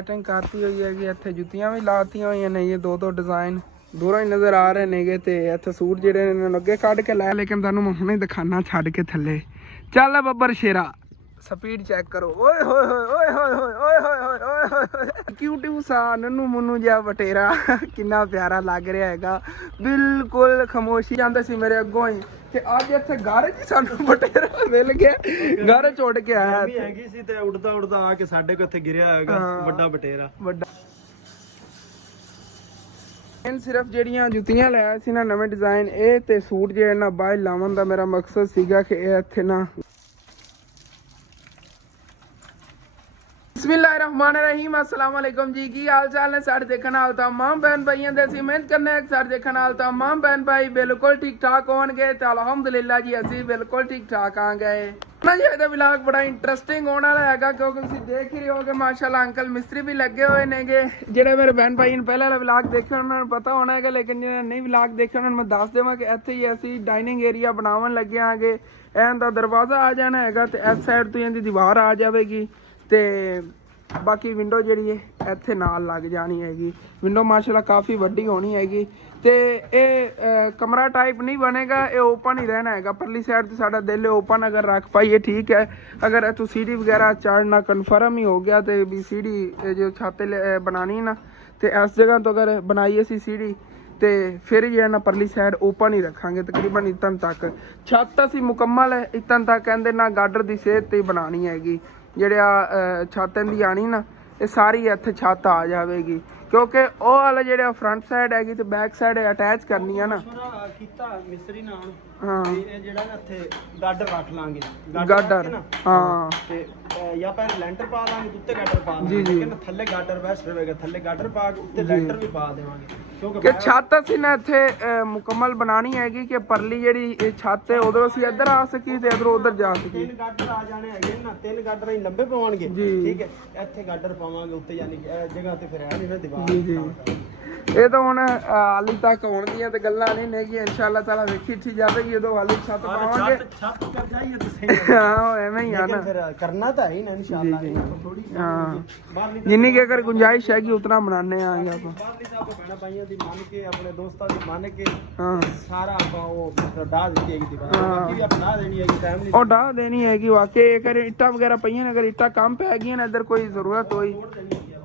Setting ਕਰਤੀ ਹੋਈ ਹੈ ਕਿ ਇੱਥੇ ਜੁੱਤੀਆਂ ਵੀ ਲਾਤੀਆਂ ਹੋਈਆਂ ਨੇ। ਇਹ ਦੋ ਡਿਜ਼ਾਈਨ ਦੂਰੋਂ ਹੀ ਨਜ਼ਰ ਆ ਰਹੇ ਨੇਗੇ ਤੇ ਇੱਥੇ ਸੂਟ ਜਿਹੜੇ ਨੇ ਅੱਗੇ ਕੱਢ ਕੇ ਲਾਇਆ, ਲੇਕਿਨ ਤੁਹਾਨੂੰ ਮੈਂ ਹੁਣੇ ਦਿਖਾਣਾ ਛੱਡ ਕੇ ਥੱਲੇ। ਚੱਲ ਬੱਬਰ ਸ਼ੇਰਾ, ਸਪੀਡ ਚੈੱਕ ਕਰੋ। ਓਏ ਹੋਏ ਹੋਏ ਓਏ ਹੋਏ ਹੋਏ ਓਏ ਹੋਏ ਹੋਏ ਓਏ ਹੋਏ, ਕਿਊਟੂ ਸਾ ਨੰਨੂ ਮੁੰਨੂ ਜਿਹਾ ਬਟੇਰਾ ਕਿੰਨਾ ਪਿਆਰਾ ਲੱਗ ਰਿਹਾ ਹੈਗਾ। ਬਿਲਕੁਲ ਖਾਮੋਸ਼ੀ ਜਾਂਦੇ ਸੀ ਮੇਰੇ ਅੱਗੋਂ ਹੀ, ਤੇ ਅੱਜ ਇੱਥੇ ਘਰ 'ਚ ਸਾਨੂੰ ਬਟੇਰਾ ਮਿਲ ਗਿਆ। ਘਰ 'ਚ ਉੱਡ ਕੇ ਆਇਆ ਹੈਗੀ ਸੀ ਤੇ ਉੱਡਦਾ ਉੱਡਦਾ ਆ ਕੇ ਸਾਡੇ ਕੋਲ ਇੱਥੇ ਗਿਰਿਆ ਹੋਏਗਾ ਵੱਡਾ ਬਟੇਰਾ। ਵੱਡਾ ਸਿਰਫ ਜਿਹੜੀਆਂ ਜੁੱਤੀਆਂ ਲਿਆ ਸੀ ਨਾ ਨਵੇਂ ਡਿਜ਼ਾਈਨ, ਇਹ ਤੇ ਸੂਟ ਜਿਹੜੇ ਨਾ ਬਾਹਰ ਲਾਉਣ ਦਾ ਮੇਰਾ ਮਕਸਦ ਸੀਗਾ ਕਿ ਇਹ ਇੱਥੇ ਨਾ। ਬਿਸਮਿल्लाहिर्रहमानिर्रहीम, अस्सलाम वालेकुम जी। की हाल चाल ने सारे देखने वाले तमाम बहन भाइयों दे सी मेहनत करने सारे देखने वाले तमाम बहन भाई बिल्कुल ठीक ठाक होंगे तो अलहमदुलिल्लाह जी असी बिल्कुल ठीक ठाक आ गए ना जी। ये व्लॉग बड़ा इंटरेस्टिंग होने वाला है क्योंकि तुम देख ही रहे हो कि माशाल्लाह अंकल मिस्त्री भी लगे हुए नेगे। ਜਿਹੜੇ मेरे बहन भाई ने पहले वाला व्लॉग देखे उन्होंने पता होना है, लेकिन जिन्हें नहीं व्लॉग देखे उन्होंने मैं दस देवां कि ਇੱਥੇ ਹੀ ਅਸੀਂ ਡਾਈਨਿੰਗ ਏਰੀਆ ਬਣਾਉਣ ਲੱਗੇ ਆਂਗੇ। ਇਹਦਾ ਦਰਵਾਜ਼ਾ ਆ ਜਾਣਾ ਹੈਗਾ ਤੇ ਇਸ ਸਾਈਡ ਤੋਂ ਇਹਦੀ ਦੀਵਾਰ ਆ ਜਾਵੇਗੀ ਤੇ ਬਾਕੀ ਵਿੰਡੋ ਜਿਹੜੀ ਹੈ ਇੱਥੇ ਨਾਲ ਲੱਗ ਜਾਣੀ ਹੈਗੀ। ਵਿੰਡੋ ਮਾਸ਼ਾਅੱਲਾ ਕਾਫੀ ਵੱਡੀ ਹੋਣੀ ਹੈਗੀ ਤੇ ਇਹ ਕਮਰਾ ਟਾਈਪ ਨਹੀਂ ਬਣੇਗਾ, ਇਹ ਓਪਨ ਹੀ ਰਹਿਣਾ ਹੈਗਾ। ਪਰਲੀ ਸਾਈਡ ਤੇ ਸਾਡਾ ਦਿਲ ਹੈ ਓਪਨ ਅਗਰ ਰੱਖ ਪਾਈਏ ਠੀਕ ਹੈ। ਅਗਰ ਇੱਥੋਂ ਸੀढ़ी ਵਗੈਰਾ ਚੜਨਾ ਕਨਫਰਮ ਹੀ ਹੋ ਗਿਆ ਤੇ ਵੀ सीढ़ी जो छत बनानी ना तो इस जगह तो अगर बनाई असी सीढ़ी तो फिर जो है ना परली साइड ओपन ही रखांगे तकरीबन इतन तक। छत असी मुकम्मल है इतन तक कहते ना गाडर की सेहत ते बनानी हैगी। ਜਿਹੜੇ ਛੱਤ ਦੀ ਆਣੀ ਨਾ ਇਹ ਸਾਰੀ ਇੱਥੇ ਛੱਤ ਆ ਜਾਵੇਗੀ ਕਿਉਂਕਿ ਉਹ ਵਾਲਾ ਜਿਹੜਾ ਫਰੰਟ ਸਾਈਡ ਹੈਗੀ ਤੇ ਬੈਕ ਸਾਈਡ ਅਟੈਚ ਕਰਨੀ ਆ ਨਾ। ਕੀਤਾ ਮਿਸਤਰੀ ਨਾਲ ਹਾਂ ਇਹ ਜਿਹੜਾ ਨਾ ਇੱਥੇ ਗਾਡਰ ਰੱਖ ਲਾਂਗੇ। ਗਾਡਰ ਹਾਂ ਤੇ ਜਾਂ ਪਹਿਲੇ ਲੈਂਟਰ ਪਾ ਲਾਂਗੇ ਉੱਤੇ ਗਾਡਰ ਪਾ ਲਾਂਗੇ, ਲੇਕਿਨ ਥੱਲੇ ਗਾਡਰ ਬੈਸਟ ਰਹੇਗਾ। ਥੱਲੇ ਗਾਡਰ ਪਾ ਕੇ ਉੱਤੇ ਲੈਂਟਰ ਵੀ ਪਾ ਦੇਵਾਂਗੇ ਕਿਉਂਕਿ ਛੱਤ ਅਸੀਂ ਨਾ ਇੱਥੇ ਮੁਕੰਮਲ ਬਣਾਣੀ ਹੈਗੀ ਕਿ ਪਰਲੀ ਜਿਹੜੀ ਇਹ ਛੱਤ ਹੈ ਉਧਰੋਂ ਅਸੀਂ ਇੱਧਰ ਆ ਸਕੀ ਤੇ ਇੱਧਰੋਂ ਉਧਰ ਜਾ ਸਕੀ। ਤਿੰਨ ਗਾਡਰ ਆ ਜਾਣੇ ਹੈਗੇ ਨਾ, ਤਿੰਨ ਗਾਡਰ ਹੀ ਲੰਬੇ ਪਵਾਉਣਗੇ ਠੀਕ ਹੈ। ਇੱਥੇ ਗਾਡਰ ਪਾਵਾਂਗੇ ਉੱਤੇ, ਯਾਨੀ ਜਗ੍ਹਾ ਤੇ ਫਿਰ ਹੈ ਨਹੀਂ ਨਾ ਦੀਵਾਰ। ਇਹ ਤਾਂ ਹੁਣ ਹਾਲੀ ਤੱਕ ਹੋਣ ਦੀਆਂ ਤੇ ਗੱਲਾਂ ਨਹੀਂ ਨੇਗੀਆਂ, ਇਨਸ਼ਾਅੱਲਾ ਤਾਲਾ ਵੇਖੀ ਠੀ ਜਾਵੇਗੀ ਜਦੋਂ ਹਾਲੀ ਛੱਤ ਪਾਵਾਂਗੇ। ਛੱਤ ਕਰ ਜਾਈਏ ਤਾਂ ਸਹੀ ਹਾਂ ਐਵੇਂ ਹੀ ਆ ਨਾ, ਫਿਰ ਕਰਨਾ ਤਾਂ ਹੈ ਹੀ ਨਾ ਇਨਸ਼ਾਅੱਲਾ। ਥੋੜੀ ਹਾਂ ਜਿੰਨੀ ਕਿ ਅਗਰ ਗੁੰਜਾਇਸ਼ ਹੈਗੀ ਉਤਨਾ ਬਣਾਣੇ ਆਂਗੇ ਆਪਾਂ। ਬਾਹਰਲੀ ਸਾਹਿਬ ਭੈਣਾ ਭਾਈਆਂ ਦੀ ਮੰਨ ਕੇ ਆਪਣੇ ਦੋਸਤਾਂ ਦੀ ਮੰਨ ਕੇ ਹਾਂ ਸਾਰਾ ਆਪਾਂ ਉਹ ਡਾ ਦਿੱਤੀ ਹੈਗੀ ਦੀਵਾਰ। ਬਾਕੀ ਵੀ ਆਪਣਾ ਦੇਣੀ ਹੈਗੀ ਫੈਮਿਲੀ ਉਹ ਡਾ ਦੇਣੀ ਹੈਗੀ ਵਾਕਈ। ਅਗਰ ਇੱਟਾਂ ਵਗੈਰਾ ਪਈਆਂ ਨੇ, ਅਗਰ ਇੱਟਾਂ ਕੰਮ ਪੈ ਗਈਆਂ ਨੇ ਇੱਧਰ ਕੋਈ ਜ਼ਰੂਰਤ ਹੋਈ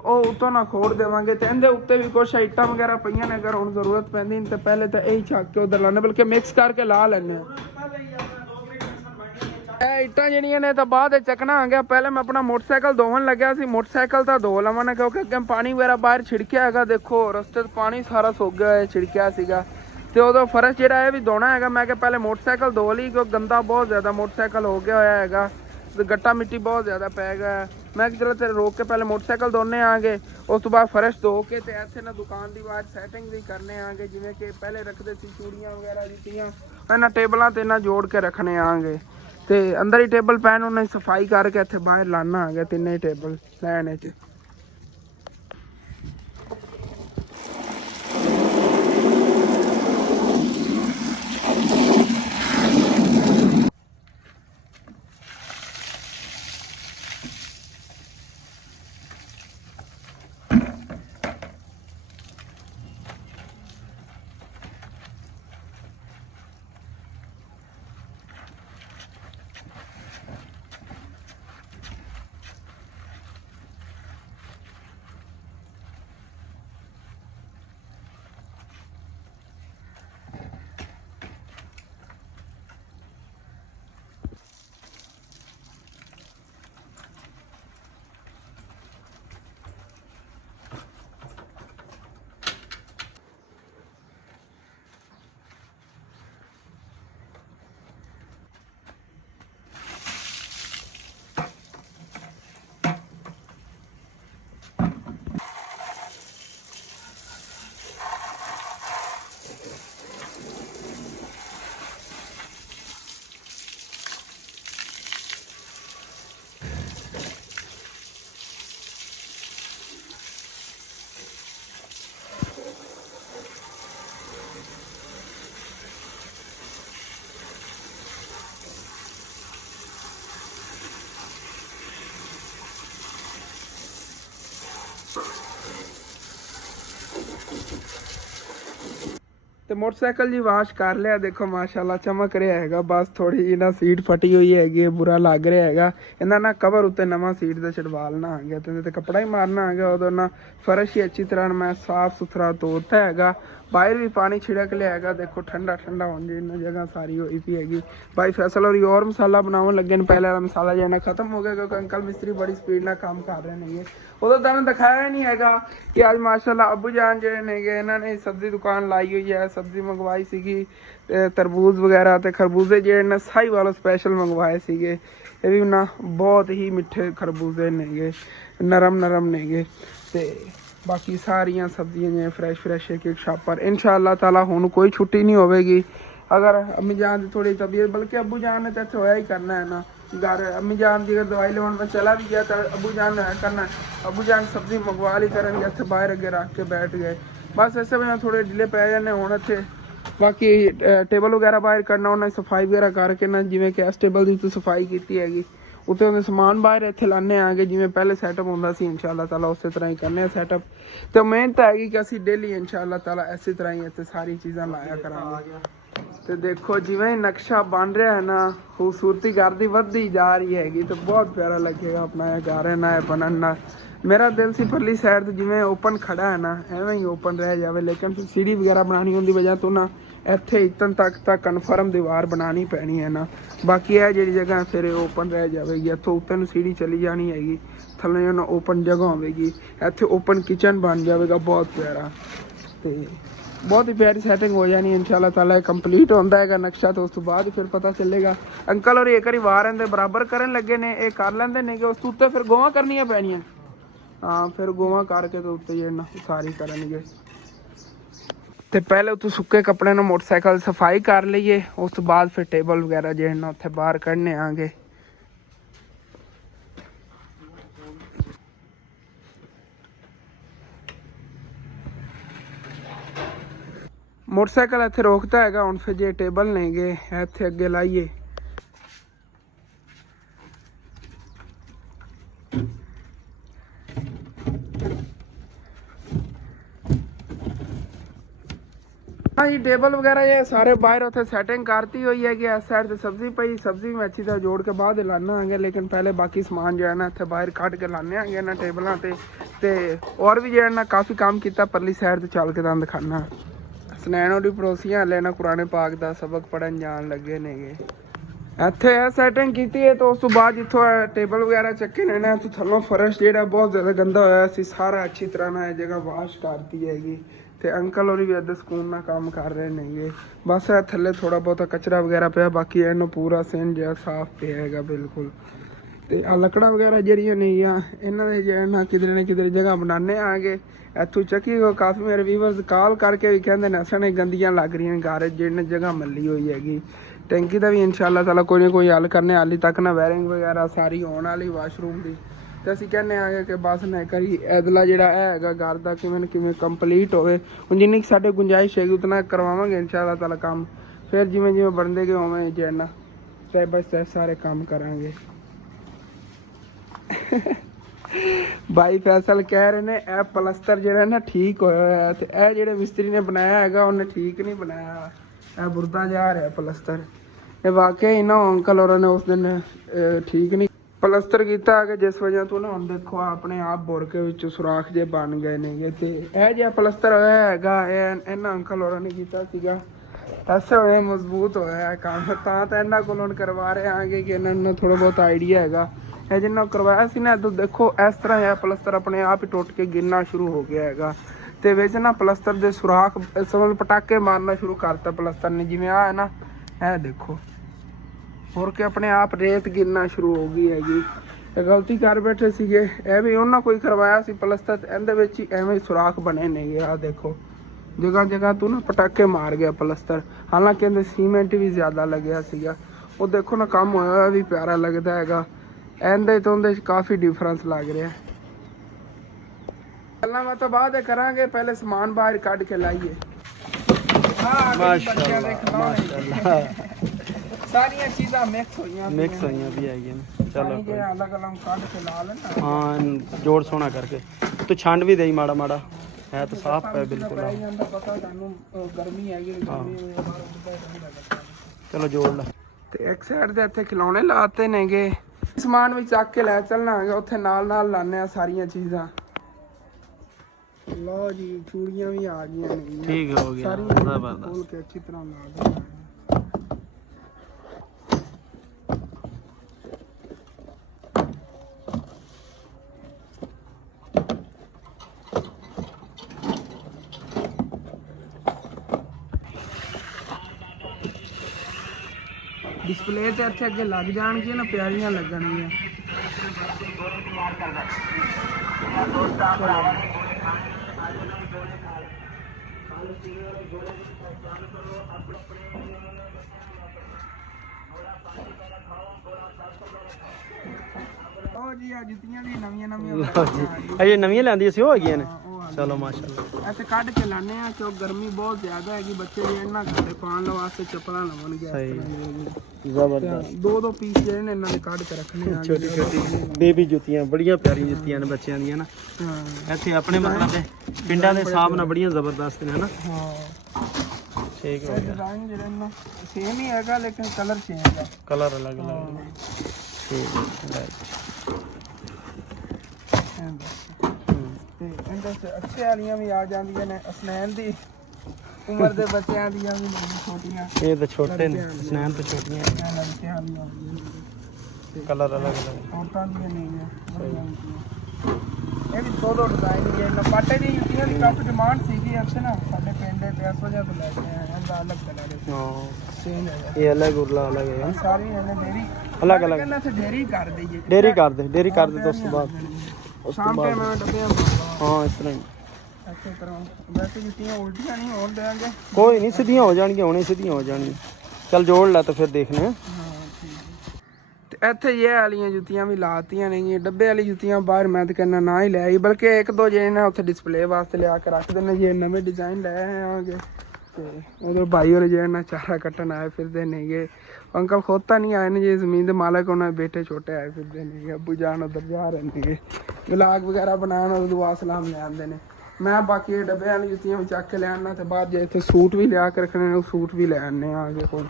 ਉਹ ਉੱਤੋਂ ਨਾ ਖੋੜ ਦੇਵਾਂਗੇ ਤੇ ਇਹਦੇ ਉੱਤੇ ਵੀ ਕੁਛ ਇੱਟਾਂ ਵਗੈਰਾ ਪਈਆਂ ਨੇ, ਅਗਰ ਹੁਣ ਜ਼ਰੂਰਤ ਪੈਂਦੀ ਨਹੀਂ ਤਾਂ ਪਹਿਲੇ ਤਾਂ ਇਹੀ ਛੱਕ ਕੇ ਉਧਰ ਲਾਣੇ, ਬਲਕਿ ਮਿਕਸ ਕਰਕੇ ਲਾ ਲੈਣੇ। ਇਹ ਇੱਟਾਂ ਜਿਹੜੀਆਂ ਨੇ ਤਾਂ ਬਾਅਦ ਵਿੱਚ ਚੱਕਣਾ ਆ ਗਿਆ। ਪਹਿਲੇ ਮੈਂ ਆਪਣਾ ਮੋਟਰਸਾਈਕਲ ਧੋਣ ਲੱਗਿਆ ਸੀ, ਮੋਟਰਸਾਈਕਲ ਤਾਂ ਧੋ ਲਵਾਂ ਨਾ ਕਿਉਂਕਿ ਅੱਗੇ ਪਾਣੀ ਵਗੈਰਾ ਬਾਹਰ ਛਿੜਕਿਆ ਹੈਗਾ। ਦੇਖੋ ਰਸਤੇ 'ਚ ਪਾਣੀ ਸਾਰਾ ਸੁੱਕ ਗਿਆ ਹੋਇਆ ਛਿੜਕਿਆ ਸੀਗਾ ਤੇ ਉਦੋਂ ਫਰਸ਼ ਜਿਹੜਾ ਇਹ ਵੀ ਧੋਣਾ ਹੈਗਾ। ਮੈਂ ਕਿਹਾ ਪਹਿਲੇ ਮੋਟਰਸਾਈਕਲ ਧੋ ਲਈ ਕਿਉਂਕਿ ਗੰਦਾ ਬਹੁਤ ਜ਼ਿਆਦਾ ਮੋਟਰਸਾਈਕਲ ਹੋ ਗਿਆ ਹੋਇਆ ਹੈਗਾ ਤੇ ਗੱਟਾ ਮਿੱਟੀ ਬਹੁਤ ਜ਼ਿਆਦਾ ਪੈ ਗਿਆ। ਮੈਂ ਕਿ ਚਲੋ ਤੇਰੇ ਰੋਕ ਕੇ ਪਹਿਲੇ ਮੋਟਰਸਾਈਕਲ ਧੋਨੇ ਆਂਗੇ, ਉਸ ਤੋਂ ਬਾਅਦ ਫਰਸ਼ ਧੋ ਕੇ ਤੇ ਇੱਥੇ ਨਾ ਦੁਕਾਨ ਦੀ ਬਾਹਰ ਸੈਟਿੰਗ ਵੀ ਕਰਨੇ ਆਂਗੇ, ਜਿਵੇਂ ਕਿ ਪਹਿਲੇ ਰੱਖਦੇ ਸੀ ਚੂੜੀਆਂ ਵਗੈਰਾ ਜੁੱਤੀਆਂ ਇਹਨਾਂ ਟੇਬਲਾਂ ਤੇ ਨਾ ਜੋੜ ਕੇ ਰੱਖਣੇ ਆਂਗੇ ਤੇ ਅੰਦਰ ਹੀ ਟੇਬਲ ਪੈਨ ਉਹਨੇ ਸਫਾਈ ਕਰਕੇ ਇੱਥੇ ਬਾਹਰ ਲਾਣਾ ਆ ਗਿਆ ਤਿੰਨੇ ਹੀ ਟੇਬਲ ਲੈਣ 'ਚ। ਤੇ ਮੋਟਰਸਾਈਕਲ ਜੀ ਵਾਸ਼ ਕਰ ਲਿਆ, ਦੇਖੋ ਮਾਸ਼ਾਅੱਲਾ ਚਮਕ ਰਿਹਾ ਹੈਗਾ। ਬਸ ਥੋੜੀ ਜਿਹੀ ਨਾ ਸੀਟ ਫਟੀ ਹੋਈ ਹੈਗੀ ਹੈ, ਬੁਰਾ ਲੱਗ ਰਿਹਾ ਹੈਗਾ। ਇਹਦਾ ਨਾ ਕਵਰ ਉੱਤੇ ਨਵਾਂ ਸੀਟ ਦਾ ਛਡਵਾ ਲੈਣਾ ਆ ਗਿਆ, ਤੇ ਇਹਦੇ ਤੇ ਕੱਪੜਾ ਹੀ ਮਾਰਨਾ ਆ ਗਿਆ। ਉਦੋਂ ਨਾ ਫਰਸ਼ ਹੀ ਅੱਛੀ ਤਰ੍ਹਾਂ ਮੈਂ ਸਾਫ਼ ਸੁਥਰਾ ਧੋਤਾ ਹੈਗਾ। ਬਾਹਰ ਵੀ ਪਾਣੀ ਛਿੜਕ ਲਿਆ ਹੈਗਾ, ਦੇਖੋ ਠੰਡਾ ਠੰਡਾ ਹੋਣ ਜੀ ਇਹਨਾਂ ਜਗ੍ਹਾ ਸਾਰੀ ਹੋਈ ਪਈ ਹੈਗੀ। ਭਾਈ ਫੈਸਲ ਹੋਰ ਮਸਾਲਾ ਬਣਾਉਣ ਲੱਗੇ ਨੇ, ਪਹਿਲੇ ਵਾਲਾ ਮਸਾਲਾ ਜਿਹੜਾ ਖਤਮ ਹੋ ਗਿਆ ਕਿਉਂਕਿ ਅੰਕਲ ਮਿਸਤਰੀ ਬੜੀ ਸਪੀਡ ਨਾਲ ਕੰਮ ਕਰ ਰਹੇ ਨੇਗੇ। ਉਦੋਂ ਤੁਹਾਨੂੰ ਦਿਖਾਇਆ ਨਹੀਂ ਹੈਗਾ ਕਿ ਅੱਜ ਮਾਸ਼ਾਅੱਲਾ ਅੱਬੂ ਜਾਨ ਜਿਹੜੇ ਨੇਗੇ ਇਹਨਾਂ ਨੇ ਸਬਜ਼ੀ ਦੁਕਾਨ ਲਾਈ ਹੋਈ ਹੈ। ਸਬਜ਼ੀ ਮੰਗਵਾਈ ਸੀਗੀ ਤਰਬੂਜ਼ ਵਗੈਰਾ ਤੇ ਖਰਬੂਜ਼ੇ ਜਿਹੜੇ ਨੇ ਸਾਹੀਵਾਲ ਸਪੈਸ਼ਲ ਮੰਗਵਾਏ ਸੀਗੇ। ਇਹ ਵੀ ਨਾ ਬਹੁਤ ਹੀ ਮਿੱਠੇ ਖਰਬੂਜ਼ੇ ਨੇਗੇ, ਨਰਮ ਨਰਮ ਨੇਗੇ। ਤੇ ਬਾਕੀ ਸਾਰੀਆਂ ਸਬਜ਼ੀਆਂ ਜਿਵੇਂ ਫਰੈਸ਼ ਇੱਕ ਸ਼ਾਪਰ ਇਨਸ਼ਾਅੱਲਾ ਤਾਲਾ ਹੁਣ ਕੋਈ ਛੁੱਟੀ ਨਹੀਂ ਹੋਵੇਗੀ। ਅਗਰ ਅੰਮੀ ਜਾਨ ਦੀ ਥੋੜੀ ਤਬੀਅਤ, ਬਲਕਿ ਅੱਬੂ ਜਾਨ ਨੇ ਤਾਂ ਇੱਥੇ ਹੋਇਆ ਹੀ ਕਰਨਾ ਹੈ ਨਾ घर। अम्मी जान की अगर दवाई लेवन में चला भी गया तो अबू जान ने करना, अबू जान सब्जी मंगवा ली करेंगे इतने बाहर अगे रख के बैठ गए। बस ऐसे में थोड़े ढिले पै जाने हुण इत्थे। बाकी टेबल वगैरह बाहर करना उन्हें सफाई वगैरह करके ना, जिवें कि इस टेबल की सफाई की हैगी उत्ते उन्हें समान बाहर इत्थे लाने आगे जिवें पहले सैटअप होंदा सी। इंशाअल्लाह ताला उस तरह ही करने सैटअप। तो मेहनत हैगी कि असीं डेली इंशाअल्लाह ताला इसी तरह ही इत्थे सारी चीज़ां लाया करांगे। ਤੇ ਦੇਖੋ ਜਿਵੇਂ ਨਕਸ਼ਾ ਬਣ ਰਿਹਾ ਹੈ ਨਾ, ਖੂਬਸੂਰਤੀ ਘਰ ਦੀ ਵੱਧਦੀ ਜਾ ਰਹੀ ਹੈਗੀ ਤੇ ਬਹੁਤ ਪਿਆਰਾ ਲੱਗੇਗਾ ਆਪਣਾ ਇਹ ਘਰ ਹੈ ਨਾ ਇਹ ਬਣਨ ਨਾਲ। ਮੇਰਾ ਦਿਲ ਸੀ ਪਰਲੀ ਸਾਈਡ ਤੇ ਜਿਵੇਂ ਓਪਨ ਖੜਾ ਹੈ ਨਾ ਐਵੇਂ ਹੀ ਓਪਨ ਰਹਿ ਜਾਵੇ, ਲੇਕਿਨ ਫਿਰ ਸੀੜੀ ਵਗੈਰਾ ਬਣਾਉਣੀ ਹੋਣ ਦੀ ਵਜ੍ਹਾ ਤੋਂ ਨਾ ਇੱਥੇ ਇਤਨ ਤੱਕ ਤਾਂ ਕਨਫਰਮ ਦੀਵਾਰ ਬਣਾਉਣੀ ਪੈਣੀ ਹੈ ਨਾ। ਬਾਕੀ ਇਹ ਜਿਹੜੀ ਜਗ੍ਹਾ ਫਿਰ ਓਪਨ ਰਹਿ ਜਾਵੇਗੀ, ਇੱਥੋਂ ਉੱਤੇ ਨੂੰ ਸੀੜੀ ਚਲੀ ਜਾਣੀ ਹੈਗੀ, ਥੱਲੇ ਨਾ ਓਪਨ ਜਗ੍ਹਾ ਹੋਵੇਗੀ, ਇੱਥੇ ਓਪਨ ਕਿਚਨ ਬਣ ਜਾਵੇਗਾ ਬਹੁਤ ਪਿਆਰਾ। ਤੇ बहुत ही प्यारी सैटिंग हो जानी इंशाअल्लाह ताला। कंप्लीट होता है नक्शा तो उस तो बाद फिर पता चलेगा। अंकल और एक बार वार आते बराबर करन लगे ने, ये कर लेंदे ने कि उस तो उत्ते फिर गोवा करनियां पैणियां। हाँ फिर गोवा करके तो उत्ते जेना सारी करनगे। ते पहले उत्ते सुक्के कपड़े नाल मोटरसाइकिल सफाई कर लईए, उस तो बाद फिर टेबल वगैरह जे ना उत्थे बाहर कढने आंगे। मोटरसाइकिल इत्थे रोकता हैगा हुण, फिर जे टेबल नहीं गए इत्थे अगे लाइए। हाँ जी टेबल वगैरह ये सारे बाहर उत्थे सैटिंग करती हुई है कि इस साइड से सब्जी पई, सब्जी में अच्छी तरह जोड़ के बाद लाना आगे, लेकिन पहले बाकी समान जो है ना इत्थे बाहर कट के लाने आगे ना टेबलों ते और भी जो है ना काफ़ी काम किया परली साइड ते चल के तुहानूं दिखाना। सनैनो दी पड़ोसियां हले ना कुरान पाक दा सबक पढ़न जान लगे नेगे। ਇੱਥੇ ਇਹ ਸੈਟਿੰਗ ਕੀਤੀ ਹੈ तो उस तो बाद जिथों टेबल वगैरह चक्के ने ना तो थल्लों फर्श ਜਿਹੜਾ बहुत ज़्यादा गंदा होया सी, सारा अच्छी तरह ना ਇਹ जगह वाश करती हैगी। ਤੇ ਅੰਕਲ ਹੋਰੀ ਵੀ ਇੱਧਰ ਸਕੂਨ ਨਾਲ ਕੰਮ ਕਰ ਰਹੇ ਨੇਗੇ। ਬਸ ਇਹ ਥੱਲੇ ਥੋੜਾ ਬਹੁਤਾ ਕਚਰਾ ਵਗੈਰਾ ਪਿਆ, ਬਾਕੀ ਇਹਨੂੰ ਪੂਰਾ ਸਿਨ ਜਿਹਾ ਸਾਫ਼ ਪਿਆ ਹੈਗਾ ਬਿਲਕੁਲ। ਤੇ ਆ ਲੱਕੜਾਂ ਵਗੈਰਾ ਜਿਹੜੀਆਂ ਨੇਗੀਆਂ ਇਹਨਾਂ ਦੇ ਜਿਹੜਾ ਨਾ ਕਿਧਰੇ ਨਾ ਕਿਧਰੇ ਜਗ੍ਹਾ ਬਣਾਉਂਦੇ ਆਗੇ। ਇੱਥੋਂ ਚੱਕੀ ਕੋ ਕਾਫੀ ਮੇਰੇ ਵੀਵਰਸ ਕਾਲ ਕਰਕੇ ਵੀ ਕਹਿੰਦੇ ਨੇ ਅਸਣੇ ਗੰਦੀਆਂ ਲੱਗ ਰਹੀਆਂ ਘਰ ਜਿਹਨੇ ਜਗ੍ਹਾ ਮੱਲੀ ਹੋਈ ਹੈਗੀ। ਟੈਂਕੀ ਦਾ ਵੀ ਇਨਸ਼ਾਅੱਲਾ ਤਾਲਾ ਕੋਈ ਨਾ ਕੋਈ ਹੱਲ ਕਰਨੇ, ਹਾਲੀ ਤੱਕ ਨਾ ਵਾਇਰਿੰਗ ਵਗੈਰਾ ਸਾਰੀ ਹੋਣ ਵਾਲੀ ਵਾਸ਼ਰੂਮ ਦੀ। ਤੇ ਅਸੀਂ ਕਹਿੰਦੇ ਆਗੇ ਕਿ ਬਸ ਨਾ ਕਰੀ ਐਦਲਾ ਜਿਹੜਾ ਇਹ ਹੈਗਾ ਘਰ ਦਾ ਕਿਵੇਂ ਨਾ ਕਿਵੇਂ ਕੰਪਲੀਟ ਹੋਵੇ। ਹੁਣ ਜਿੰਨੀ ਸਾਡੇ ਗੁੰਜਾਇਸ਼ ਹੈਗੀ ਉਤਨਾ ਕਰਵਾਵਾਂਗੇ ਇਨਸ਼ਾਅੱਲਾ ਤਾਲਾ ਕੰਮ। ਫਿਰ ਜਿਵੇਂ ਜਿਵੇਂ ਬਣਦੇ ਗਏ ਉਵੇਂ ਜੇ ਨਾ ਸਟੈਪ ਬਾਈ ਸਟੈਪ ਸਾਰੇ ਕੰਮ ਕਰਾਂਗੇ। भाई फैसल कह रहे ने ए पलस्तर जो ना ठीक होया है, तो यह जो मिस्त्री ने बनाया है उन्हें ठीक नहीं बनाया, यह बुरदा जा रहा है पलस्तर। ये वाकई ना अंकल और ने उस दिन ठीक नहीं पलस्तर किया कि जिस वजह तो ना हम देखो अपने आप बुरके विच सुराख जे बन गए ने। तो यह जो पलस्तर होया है इन्होंने अंकल और ने किया सीगा, ऐसे होया मजबूत होया है काम। तो इन्होंने को करवा रहे आगे कि इन्होंने थोड़ा बहुत आइडिया है। ਇਹ ਜਿੰਨਾ ਕਰਵਾਇਆ ਸੀ ਨਾ ਇੱਧਰ ਦੇਖੋ ਇਸ ਤਰ੍ਹਾਂ ਹੈ ਪਲਸਤਰ ਆਪਣੇ ਆਪ ਹੀ ਟੁੱਟ ਕੇ ਗਿਰਨਾ ਸ਼ੁਰੂ ਹੋ ਗਿਆ ਹੈਗਾ। ਤੇ ਵਿੱਚ ਨਾ ਪਲਸਤਰ ਦੇ ਸੁਰਾਖ ਸਮਝ ਪਟਾਕੇ ਮਾਰਨਾ ਸ਼ੁਰੂ ਕਰਤਾ ਪਲਸਤਰ ਨੇ, ਜਿਵੇਂ ਆ ਹੈ ਨਾ ਇਹ ਦੇਖੋ ਹੋਰ ਕਿ ਆਪਣੇ ਆਪ ਰੇਤ ਗਿਰਨਾ ਸ਼ੁਰੂ ਹੋ ਗਈ ਹੈਗੀ। ਇਹ ਗਲਤੀ ਕਰ ਬੈਠੇ ਸੀਗੇ, ਇਹ ਵੀ ਉਹਨਾਂ ਕੋਈ ਕਰਵਾਇਆ ਸੀ ਪਲਸਤਰ, ਇਹਦੇ ਵਿੱਚ ਹੀ ਐਵੇਂ ਸੁਰਾਖ ਬਣੇ ਨੇਗੇ। ਆ ਦੇਖੋ ਜਗ੍ਹਾ ਜਗ੍ਹਾ ਤੋਂ ਨਾ ਪਟਾਕੇ ਮਾਰ ਗਿਆ ਪਲਸਤਰ, ਹਾਲਾਂਕਿ ਇਹਦੇ ਸੀਮੈਂਟ ਵੀ ਜ਼ਿਆਦਾ ਲੱਗਿਆ ਸੀਗਾ। ਉਹ ਦੇਖੋ ਨਾ ਕੰਮ ਹੋਇਆ ਵੀ ਪਿਆਰਾ ਲੱਗਦਾ ਹੈਗਾ। ਇਹਦੇ ਤੋਂ ਉਹਦੇ 'ਚ ਕਾਫੀ ਡਿਫਰੈਂਸ ਲੱਗ ਰਿਹਾ। ਗੱਲਾਂ ਬਾਤਾਂ ਬਾਅਦ ਕਰਾਂਗੇ, ਪਹਿਲੇ ਸਮਾਨ ਬਾਹਰ ਕੱਢ ਕੇ ਲਾਈਏ। ਮਾਸ਼ਾਅੱਲਾ ਸਾਰੀਆਂ ਚੀਜ਼ਾਂ ਮਿਕਸ ਹੋਈਆਂ ਵੀ ਹੈਗੀਆਂ। ਚਲੋ ਅਲੱਗ ਅਲੱਗ ਕੱਢ ਕੇ ਲਾ ਲੈਣਾ। ਹਾਂ ਜੋੜ ਸੋਹਣਾ ਕਰਕੇ ਤੂੰ ਛੰਡ ਵੀ ਦੇਈ ਮਾੜਾ ਮਾੜਾ, ਹੈ ਤਾਂ ਸਾਫ਼ ਪਿਆ ਬਿਲਕੁਲ। ਪਤਾ ਤੁਹਾਨੂੰ ਗਰਮੀ ਹੈਗੀ, ਚਲੋ ਜੋੜ ਲੈ। ਤੇ ਇੱਕ ਸਾਈਡ ਤੇ ਇੱਥੇ ਖਿਲੌਣੇ ਲਾਤੇ ਨੇਗੇ, ਸਮਾਨ ਵੀ ਚੱਕ ਕੇ ਲੈ ਚੱਲਣਾ ਹੈਗਾ ਉੱਥੇ, ਨਾਲ ਨਾਲ ਲਾਣੇ ਆ ਸਾਰੀਆਂ ਚੀਜ਼ਾਂ। ਲਓ ਜੀ ਚੂੜੀਆਂ ਵੀ ਆ ਗਈਆਂ ਨੇ, ਠੀਕ ਹੋ ਗਿਆ, ਸਾਰੀਆਂ ਖੋਲ ਕੇ ਅੱਛੀ ਤਰ੍ਹਾਂ ਲਾ ਦੇਣਾ। ਡਿਸਪਲੇ ਤੇ ਇੱਥੇ ਅੱਗੇ ਲੱਗ ਜਾਣਗੀਆਂ ਨਾ, ਪਿਆਰੀਆਂ ਲੱਗਣਗੀਆਂ। ਜੀ ਆ ਜੁੱਤੀਆਂ ਵੀ ਨਵੀਆਂ ਅਜੇ ਨਵੀਆਂ ਲੈਂਦੀ ਸੀ, ਉਹ ਹੈਗੀਆਂ ਨੇ। ਚਲੋ ਮਾਸ਼ਾਅੱਲਾ। ਇੱਥੇ ਕੱਢ ਕੇ ਲਾਣੇ ਆ ਕਿਉਂ ਗਰਮੀ ਬਹੁਤ ਜ਼ਿਆਦਾ ਹੈਗੀ, ਬੱਚੇ ਜਿਹੜੇ ਨਾ ਘਰੇ ਪਾਉਣ ਵਾਸਤੇ ਚੱਪਲਾਂ ਲਵਣਗੇ। ਜ਼ਬਰਦਸਤ। ਦੋ ਪੀਸ ਜਿਹੜੇ ਨੇ ਇਹਨਾਂ ਦੇ ਕੱਢ ਕੇ ਰੱਖਣੇ ਆ। ਛੋਟੀ ਛੋਟੀ ਬੇਬੀ ਜੁੱਤੀਆਂ, ਬੜੀਆਂ ਪਿਆਰੀਆਂ ਜੁੱਤੀਆਂ ਨੇ ਬੱਚਿਆਂ ਦੀਆਂ ਨਾ। ਇੱਥੇ ਆਪਣੇ ਮਤਲਬ ਪਿੰਡਾਂ ਦੇ ਹਿਸਾਬ ਨਾਲ ਬੜੀਆਂ ਜ਼ਬਰਦਸਤ ਨੇ ਹਨਾ। ਠੀਕ ਹੋ ਗਿਆ। ਡਿਜ਼ਾਈਨ ਜਿਹੜਾ ਨਾ ਸੇਮ ਹੀ ਹੈਗਾ, ਲੇਕਿਨ ਕਲਰ ਚੇਂਜ ਹੈ, ਕਲਰ ਅਲੱਗ ਅਲੱਗ। ਠੀਕ ਹੈ। ਤੇ ਇਹਦੇ ਚ ਅੱਛੇ ਵਾਲੀਆਂ ਵੀ ਆ ਜਾਂਦੀਆਂ ਨੇ, ਅਸਨੈਨ ਦੀ ਉਮਰ ਦੇ ਬੱਚਿਆਂ ਦੀਆਂ ਵੀ ਛੋਟੀਆਂ। ਇਹ ਤਾਂ ਛੋਟੇ ਨੇ, ਅਸਨੈਨ ਤੋਂ ਛੋਟੀਆਂ ਲੜਕਿਆਂ ਦੀਆਂ। ਕਲਰ ਅਲੱਗ ਅਲੱਗ। ਔਰਤਾਂ ਦੀਆਂ ਨਹੀਂ ਇਹ ਵੀ ਦੋ ਡਿਜ਼ਾਈਨ ਹੀ ਹੈ। ਪਾਟੇ ਦੀ ਜੁੱਤੀਆਂ ਦੀ ਕਾਫੀ ਡਿਮਾਂਡ ਸੀਗੀ ਇੱਥੇ ਨਾ ਸਾਡੇ ਪਿੰਡ ਤੇ, ਇਸ ਵਜ੍ਹਾ ਤੋਂ ਲੈ ਕੇ ਆਏ ਹਾਂ। ਇਹਦਾ ਅਲੱਗ ਕਲਰ ਹੈ, ਚੇਂਜ ਹੈ, ਇਹ ਅਲੱਗ ਉਰਲਾ ਅਲੱਗ ਹੈ। ਸਾਰੀ ਇਹਨੇ ਡੇਰੀ ਅਲੱਗ ਅਲੱਗ। ਕਹਿੰਦਾ ਇੱਥੇ ਡੇਰੀ ਕਰ ਦਈਏ, ਡੇਰੀ ਕਰ ਦੇ ਉਸ ਤੋਂ ਬਾਅਦ ਸ਼ਾਮ ਟਾਈਮ ਮੈਂ ਡੱਬਿਆਂ ਹਾਂ ਇਸ ਤਰ੍ਹਾਂ ਹੀ। ਅੱਛੇ ਤਰ੍ਹਾਂ ਵੈਸੇ ਜੁੱਤੀਆਂ ਉਲਟੀਆਂ ਨਹੀਂ ਹੋਣ ਦੇਾਂਗੇ, ਕੋਈ ਨਹੀਂ, ਸਿੱਧੀਆਂ ਹੋ ਜਾਣਗੀਆਂ, ਹੁਣੇ ਸਿੱਧੀਆਂ ਹੋ ਜਾਣਗੀਆਂ। ਚੱਲ ਜੋੜ ਲੈ ਤਾਂ ਫਿਰ ਦੇਖਨੇ ਆ। ਤੇ ਇੱਥੇ ਇਹ ਵਾਲੀਆਂ ਜੁੱਤੀਆਂ ਵੀ ਲਾਤੀਆਂ ਨੇ, ਡੱਬੇ ਵਾਲੀ ਜੁੱਤੀਆਂ ਬਾਹਰ ਮੈਂ ਤਾਂ ਕਹਿੰਦਾ ਨਾ ਹੀ ਲੈ ਆਈ, ਬਲਕਿ ਇੱਕ ਦੋ ਜਿਹੜੇ ਨੇ ਉੱਥੇ ਡਿਸਪਲੇ ਵਾਸਤੇ ਲਿਆ ਕੇ ਰੱਖ ਦਿੰਦੇ ਜੇ ਨਵੇਂ ਡਿਜ਼ਾਈਨ ਲੈ ਆਵਾਂਗੇ। ਤੇ ਉਧਰ ਭਾਈ ਹੋਰ ਜਿਹੜੇ ਨਾ ਚਾਰਾ ਕੱਟਣ ਆਏ ਫਿਰਦੇ ਨੇਗੇ, ਅੰਕਲ ਖੁਦ ਤਾਂ ਨਹੀਂ ਆਏ ਨੇ ਜੀ, ਜ਼ਮੀਨ ਦੇ ਮਾਲਕ ਉਹਨਾਂ ਦੇ ਬੇਟੇ ਛੋਟੇ ਆਏ ਫਿਰਦੇ ਨੇਗੇ, ਅੱਬੂ ਜਾਨ ਉਧਰ ਜਾ ਰਹੇ ਨੇਗੇ ਵਲਾਗ ਵਗੈਰਾ ਬਣਾਉਣ, ਉਹ ਦੁਆ ਸਲਾਮ ਲੈ ਆਉਂਦੇ ਨੇ। ਮੈਂ ਬਾਕੀ ਇਹ ਡੱਬੇ ਵਾਲੀ ਜੁੱਤੀਆਂ ਵੀ ਚੱਕ ਕੇ ਲੈ ਆਉਣਾ, ਤੇ ਬਾਅਦ ਜੇ ਇੱਥੇ ਸੂਟ ਵੀ ਲਿਆ ਕੇ ਰੱਖਣੇ ਨੇ ਉਹ ਸੂਟ ਵੀ ਲੈ ਆਉਂਦੇ ਆ ਅੱਗੇ ਕੋਲ,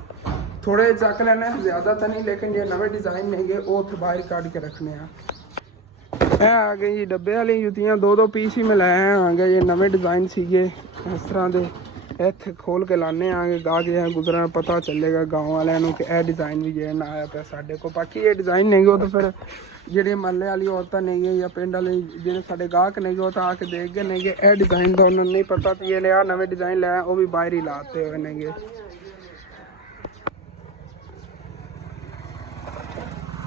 ਥੋੜੇ ਚੱਕ ਲੈਣੇ, ਜ਼ਿਆਦਾ ਤਾਂ ਨਹੀਂ, ਲੇਕਿਨ ਜੇ ਨਵੇਂ ਡਿਜ਼ਾਈਨ ਨੇਗੇ ਉਹ ਉੱਥੇ ਬਾਹਰ ਕੱਢ ਕੇ ਰੱਖਣੇ ਆ। ਇਹ ਆ ਗਏ ਜੀ ਡੱਬੇ ਵਾਲੀ ਜੁੱਤੀਆਂ, ਦੋ ਪੀਸ ਹੀ ਮੈਂ ਲੈ ਆਵਾਂਗੇ, ਇਹ ਨਵੇਂ ਡਿਜ਼ਾਈਨ ਸੀਗੇ ਇਸ ਤਰ੍ਹਾਂ ਦੇ। ਇੱਥੇ ਖੋਲ ਕੇ ਲਾਣੇ ਆਗੇ, ਗਾਹਕ ਜਿਹਾ ਗੁਜ਼ਰਨਾ ਪਤਾ ਚੱਲੇਗਾ ਗਾँव ਵਾਲਿਆਂ ਨੂੰ ਕਿ ਇਹ ਡਿਜ਼ਾਈਨ ਵੀ ਜਿਹੜਾ ਨਾ ਆਇਆ ਪਿਆ ਸਾਡੇ ਕੋਲ। ਬਾਕੀ ਇਹ ਡਿਜ਼ਾਈਨ ਨੇਗੇ ਉਹ ਤਾਂ ਫਿਰ ਜਿਹੜੇ ਮਹੱਲੇ ਵਾਲੀ ਔਰਤਾਂ ਨੇਗੇ ਜਾਂ ਪਿੰਡ ਵਾਲੇ ਜਿਹੜੇ ਸਾਡੇ ਗਾਹਕ ਨੇਗੇ ਉਹ ਤਾਂ ਆ ਕੇ ਦੇਖ ਗਏ ਨੇਗੇ, ਇਹ ਡਿਜ਼ਾਈਨ ਦਾ ਉਹਨਾਂ ਨੂੰ ਨਹੀਂ ਪਤਾ ਕਿ ਇਹ ਲਿਆ ਨਵੇਂ ਡਿਜ਼ਾਈਨ ਲਿਆ, ਉਹ ਵੀ ਬਾਹਰ ਹੀ ਲਾਤੇ ਹੋਏ ਨੇਗੇ।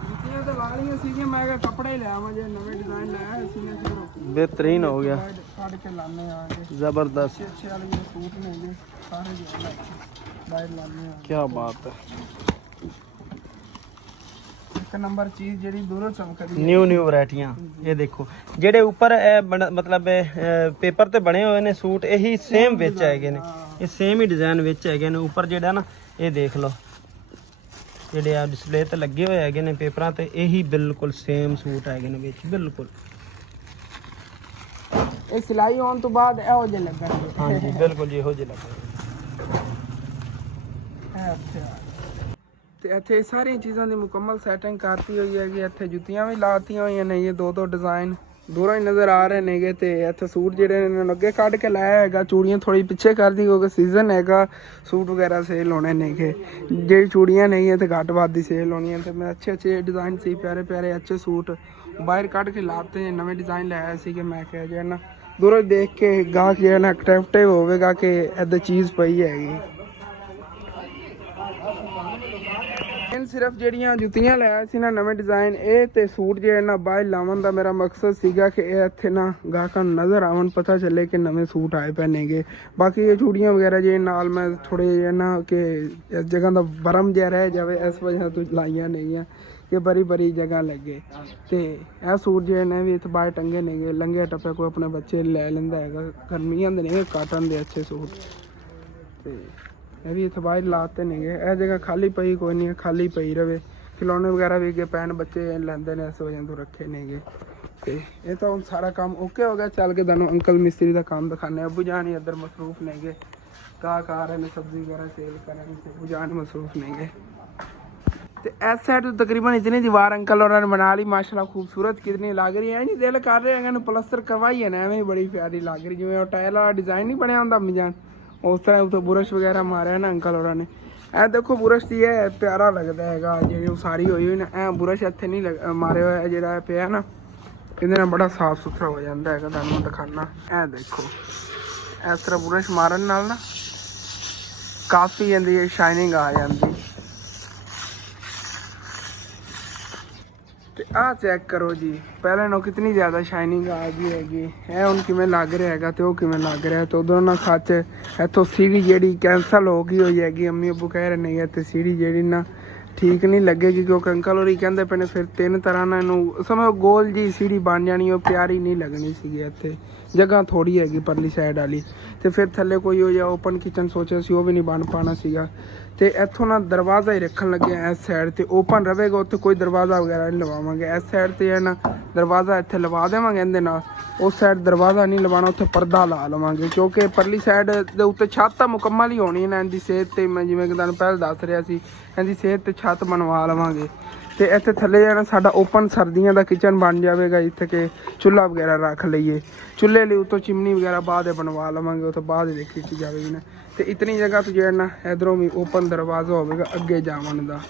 ਜੁੱਤੀਆਂ ਤਾਂ ਲਾ ਲਈਆਂ ਸੀਗੀਆਂ, ਮੈਂ ਕਿਹਾ ਕੱਪੜਾ ਹੀ ਲੈ ਆਵਾਂ, ਜੇ ਨਵੇਂ ਡਿਜ਼ਾਈਨ ਲਾਇਆ ਸੀ ਨੇ ਫਿਰ ਬਿਹਤਰੀਨ ਹੋ ਗਿਆ, ਕੱਢ ਕੇ ਲਾਣੇ ਆ ਕੇ। ਜ਼ਬਰਦਸਤ, ਅੱਛੇ ਵਾਲੇ ਸੂਟ ਨੇਗੇ ਸਾਰੇ ਜਿਹੜੇ ਬਾਹਰ ਲਾਣੇ ਆ। ਕੀ ਬਾਤ ਹੈ। ਇੱਕ ਨੰਬਰ ਚੀਜ਼ ਜਿਹੜੀ ਦੂਰੋਂ ਚਮਕਦੀ, ਨਿਊ ਵੈਰਾਈਟੀਆਂ। ਇਹ ਦੇਖੋ ਜਿਹੜੇ ਉੱਪਰ ਮਤਲਬ ਪੇਪਰ ਤੇ ਬਣੇ ਹੋਏ ਨੇ ਸੂਟ, ਇਹੀ ਸੇਮ ਵਿੱਚ ਹੈਗੇ ਨੇ, ਇਹ ਸੇਮ ਹੀ ਡਿਜ਼ਾਈਨ ਵਿੱਚ ਹੈਗੇ ਨੇ। ਉੱਪਰ ਜਿਹੜਾ ਨਾ ਇਹ ਦੇਖ ਲਓ, ਜਿਹੜੇ ਆ ਡਿਸਪਲੇ ਤੇ ਲੱਗੇ ਹੋਏ ਹੈਗੇ ਨੇ ਪੇਪਰਾਂ ਤੇ, ਇਹੀ ਬਿਲਕੁਲ ਸੇਮ ਸੂਟ ਹੈਗੇ ਨੇ ਵਿੱਚ ਬਿਲਕੁਲ। ਇਹ ਸਿਲਾਈ ਹੋਣ ਤੋਂ ਬਾਅਦ ਇਹੋ ਜਿਹੇ ਲੱਗਣਗੇ। ਹਾਂਜੀ ਬਿਲਕੁਲ ਜੀ, ਇਹੋ ਜਿਹੇ ਲੱਗਣਗੇ। ਤੇ ਇੱਥੇ ਸਾਰੀਆਂ ਚੀਜ਼ਾਂ ਦੀ ਮੁਕੰਮਲ ਸੈਟਿੰਗ ਕਰਤੀ ਹੋਈ ਹੈਗੀ। ਇੱਥੇ ਜੁੱਤੀਆਂ ਵੀ ਲਾਤੀਆਂ ਹੋਈਆਂ ਨੇ, ਇਹ ਦੋ ਡਿਜ਼ਾਈਨ ਦੂਰੋਂ ਹੀ ਨਜ਼ਰ ਆ ਰਹੇ ਨੇਗੇ। ਤੇ ਇੱਥੇ ਸੂਟ ਜਿਹੜੇ ਨੇ ਇਹਨਾਂ ਨੂੰ ਅੱਗੇ ਕੱਢ ਕੇ ਲਾਇਆ ਹੈਗਾ, ਚੂੜੀਆਂ ਥੋੜੀ ਪਿੱਛੇ ਕਰਦੀ ਕਿਉਂਕਿ ਸੀਜ਼ਨ ਹੈਗਾ, ਸੂਟ ਵਗੈਰਾ ਸੇਲ ਹੋਣੇ ਨੇਗੇ। ਜਿਹੜੀ ਚੂੜੀਆਂ ਨਹੀਂ ਤੇ ਘੱਟ ਵੱਧ ਦੀ ਸੇਲ ਹੋਣੀਆਂ। ਤੇ ਮੈਂ ਅੱਛੇ ਡਿਜ਼ਾਈਨ ਸੀ, ਪਿਆਰੇ ਅੱਛੇ ਸੂਟ ਬਾਹਰ ਕੱਢ ਕੇ ਲਾਤੇ, ਨਵੇਂ ਡਿਜ਼ਾਈਨ ਲੈ ਆਏ ਸੀਗੇ। ਮੈਂ ਕਿਹਾ ਜਿਹੜਾ ਨਾ ਦੂਰੋਂ ਦੇਖ ਕੇ ਗਾਹਕ ਜਿਹੜਾ ਨਾ ਅਟਰੈਕਟਿਵ ਹੋਵੇਗਾ ਕਿ ਇੱਦਾਂ ਚੀਜ਼ ਪਈ ਹੈਗੀ। ਸਿਰਫ ਜਿਹੜੀਆਂ ਜੁੱਤੀਆਂ ਲਿਆ ਸੀ ਨਾ ਨਵੇਂ ਡਿਜ਼ਾਈਨ, ਇਹ ਤੇ ਸੂਟ ਜਿਹੜੇ ਨਾ ਬਾਹਰ ਲਾਉਣ ਦਾ ਮੇਰਾ ਮਕਸਦ ਸੀਗਾ ਕਿ ਇਹ ਇੱਥੇ ਨਾ ਗਾਹਕਾਂ ਨੂੰ ਨਜ਼ਰ ਆਉਣ, ਪਤਾ ਚੱਲੇ ਕਿ ਨਵੇਂ ਸੂਟ ਆਏ ਪਏ ਨੇਗੇ। ਬਾਕੀ ਇਹ ਚੂੜੀਆਂ ਵਗੈਰਾ ਜੇ ਨਾਲ ਮੈਂ ਥੋੜੇ ਜਿਹੇ ਨਾ ਕਿ ਇਸ ਜਗ੍ਹਾ ਦਾ ਬਰਮ ਜਿਹਾ ਰਹਿ ਜਾਵੇ, ਇਸ ਵਜ੍ਹਾ ਤੋਂ ਲਾਈਆਂ ਨੇਗੀਆਂ ਕਿ ਬੜੀ ਜਗ੍ਹਾ ਲੱਗੇ। ਤੇ ਇਹ ਸੂਟ ਜਿਹੜੇ ਨੇ ਵੀ ਇੱਥੇ ਬਾਹਰ ਟੰਗੇ ਨੇਗੇ, ਲੰਘੇ ਟੱਪੇ ਕੋਈ ਆਪਣੇ ਬੱਚੇ ਲੈ ਲੈਂਦਾ ਹੈਗਾ, ਗਰਮੀਆਂ ਦੇ ਨੇ ਕਾਟਨ ਦੇ ਅੱਛੇ ਸੂਟ। ਤੇ ਇਹ ਵੀ ਇੱਥੇ ਬਾਹਰ ਲਾਤੇ ਨੇਗੇ, ਇਹ ਜਗ੍ਹਾ ਖਾਲੀ ਪਈ ਕੋਈ ਨਹੀਂ, ਖਾਲੀ ਪਈ ਰਵੇ। ਖਿਲੌਣੇ ਵਗੈਰਾ ਵੀ ਅੱਗੇ ਪੈਣ, ਬੱਚੇ ਲੈਂਦੇ ਨੇ, ਇਸ ਵਜ੍ਹਾ ਤੋਂ ਰੱਖੇ ਨੇਗੇ। ਤੇ ਇਹ ਤਾਂ ਹੁਣ ਸਾਰਾ ਕੰਮ ਓਕੇ ਹੋ ਗਿਆ। ਚੱਲ ਕੇ ਤੁਹਾਨੂੰ ਅੰਕਲ ਮਿਸਤਰੀ ਦਾ ਕੰਮ ਦਿਖਾਣੇ। ਅੱਬੂ ਜਾਨ ਇੱਧਰ ਮਸਰੂਫ ਨੇਗੇ, ਗਾਹਕ ਆ ਰਹੇ ਨੇ ਸਬਜ਼ੀ ਵਗੈਰਾ ਸੇਲ ਕਰਨ ਤੇ ਅੱਬੂ ਜਾਨ ਮਸਰੂਫ ਨੇਗੇ। ਤੇ ਇਸ ਸਾਈਡ ਤੋਂ ਤਕਰੀਬਨ ਇतनी दीवार अंकल और ने बना ली माशाल्लाह, खूबसूरत कितनी लग रही है। नहीं दिल कर रहे हैं प्लस्तर करवाइए ना, एवं बड़ी प्यारी लग रही जिवें टाइल वाला डिजाइन नहीं बनया होंदा अम्मी जान, उस तरह उत्ते बुरश वगैरह मारे ना अंकल और ने। ए देखो बुरश दी है प्यारा लगदा हैगा, जेडी उसारी होई हुई ना ए बुरश इत्थे नहीं मारे होया जेड़ा पिया ना, इहदे नाल बड़ा साफ सुथरा हो जांदा हैगा। तुहानूं दिखाना ए देखो इस तरह बुरश मारन नाल ना काफ़ी इहदी शाइनिंग आ जांदी। ਤੇ ਆਹ ਚੈੱਕ ਕਰੋ ਜੀ, ਪਹਿਲਾਂ ਨਾਲੋਂ ਕਿਤਨੀ ਜ਼ਿਆਦਾ ਸ਼ਾਈਨਿੰਗ ਆ ਗਈ ਹੈਗੀ। ਇਹ ਹੁਣ ਕਿਵੇਂ ਲੱਗ ਰਿਹਾ ਹੈਗਾ ਤੇ ਉਹ ਕਿਵੇਂ ਲੱਗ ਰਿਹਾ। ਤੇ ਉਧਰੋਂ ਨਾ ਸੱਚ ਇੱਥੋਂ ਸੀੜੀ ਜਿਹੜੀ ਕੈਂਸਲ ਹੋ ਗਈ ਹੋਈ ਹੈਗੀ, ਅੰਮੀ ਅੱਬੂ ਕਹਿ ਰਹੇ ਨੇ ਤੇ ਸੀੜੀ ਜਿਹੜੀ ਨਾ ਠੀਕ ਨਹੀਂ ਲੱਗੇਗੀ, ਕਿਉਂਕਿ ਅੰਕਲ ਹੋਰੀ ਕਹਿੰਦੇ ਪਏ ਨੇ ਫਿਰ ਤਿੰਨ ਤਰ੍ਹਾਂ ਨਾਲ ਇਹਨੂੰ ਸਮਝੋ ਗੋਲ ਜੀ ਸੀੜੀ ਬਣ ਜਾਣੀ, ਉਹ ਪਿਆਰੀ ਨਹੀਂ ਲੱਗਣੀ ਸੀਗੀ। ਇੱਥੇ ਜਗ੍ਹਾ ਥੋੜੀ ਹੈਗੀ ਪਰਲੀ ਸਾਈਡ ਵਾਲੀ, ਤੇ ਫਿਰ ਥੱਲੇ ਕੋਈ ਹੋ ਜਾ ਓਪਨ ਕਿਚਨ ਸੋਚਿਆ ਸੀ, ਉਹ ਵੀ ਨਹੀਂ ਬਣ ਪਾਣਾ ਸੀਗਾ। ਤੇ ਇੱਥੋਂ ਨਾ ਦਰਵਾਜ਼ਾ ਹੀ ਰੱਖਣ ਲੱਗੇ ਇਸ ਸਾਈਡ ਤੇ ਓਪਨ ਰਹੇਗਾ, ਉੱਥੇ ਕੋਈ ਦਰਵਾਜ਼ਾ ਵਗੈਰਾ ਨਹੀਂ ਲਵਾਵਾਂਗੇ। ਇਸ ਸਾਈਡ ਤੇ ਹੈ ਨਾ ਦਰਵਾਜ਼ਾ ਇੱਥੇ ਲਵਾ ਦੇਵਾਂਗੇ ਇਹਦੇ ਨਾਲ, ਉਸ ਸਾਈਡ ਦਰਵਾਜ਼ਾ ਨਹੀਂ ਲਵਾਉਣਾ, ਉੱਥੇ ਪਰਦਾ ਲਾ ਲਵਾਂਗੇ, ਕਿਉਂਕਿ ਪਰਲੀ ਸਾਈਡ ਦੇ ਉੱਤੇ ਛੱਤ ਤਾਂ ਮੁਕੰਮਲ ਹੀ ਹੋਣੀ ਹੈ ਨਾ ਇਹਦੀ ਸਿਹਤ ਤੇ। ਮੈਂ ਜਿਵੇਂ ਕਿ ਤੁਹਾਨੂੰ ਪਹਿਲਾਂ ਦੱਸ ਰਿਹਾ ਸੀ, ਇਹਦੀ ਸਿਹਤ ਤੇ ਛੱਤ ਬਣਵਾ ਲਵਾਂਗੇ। ਤੇ ਇੱਥੇ ਥੱਲੇ ਜਾਣਾ ਸਾਡਾ ਓਪਨ ਸਰਦੀਆਂ ਦਾ ਕਿਚਨ ਬਣ ਜਾਵੇਗਾ, ਜਿੱਥੇ ਕਿ ਚੁੱਲ੍ਹਾ ਵਗੈਰਾ ਰੱਖ ਲਈਏ। ਚੁੱਲ੍ਹੇ ਲਈ ਉੱਤੋਂ ਚਿਮਨੀ ਵਗੈਰਾ ਬਾਅਦ ਬਣਵਾ ਲਵਾਂਗੇ, ਉਹ ਤੋਂ ਬਾਅਦ ਦੇਖੀ ਜਾਵੇਗੀ ਨਾ। ਤੇ ਇਤਨੀ ਜਗ੍ਹਾ ਤੋਂ ਜਿਹੜਾ ਨਾ ਇਧਰੋਂ ਵੀ ਓਪਨ ਦਰਵਾਜ਼ਾ ਹੋਵੇਗਾ ਅੱਗੇ ਜਾਵਣ ਦਾ।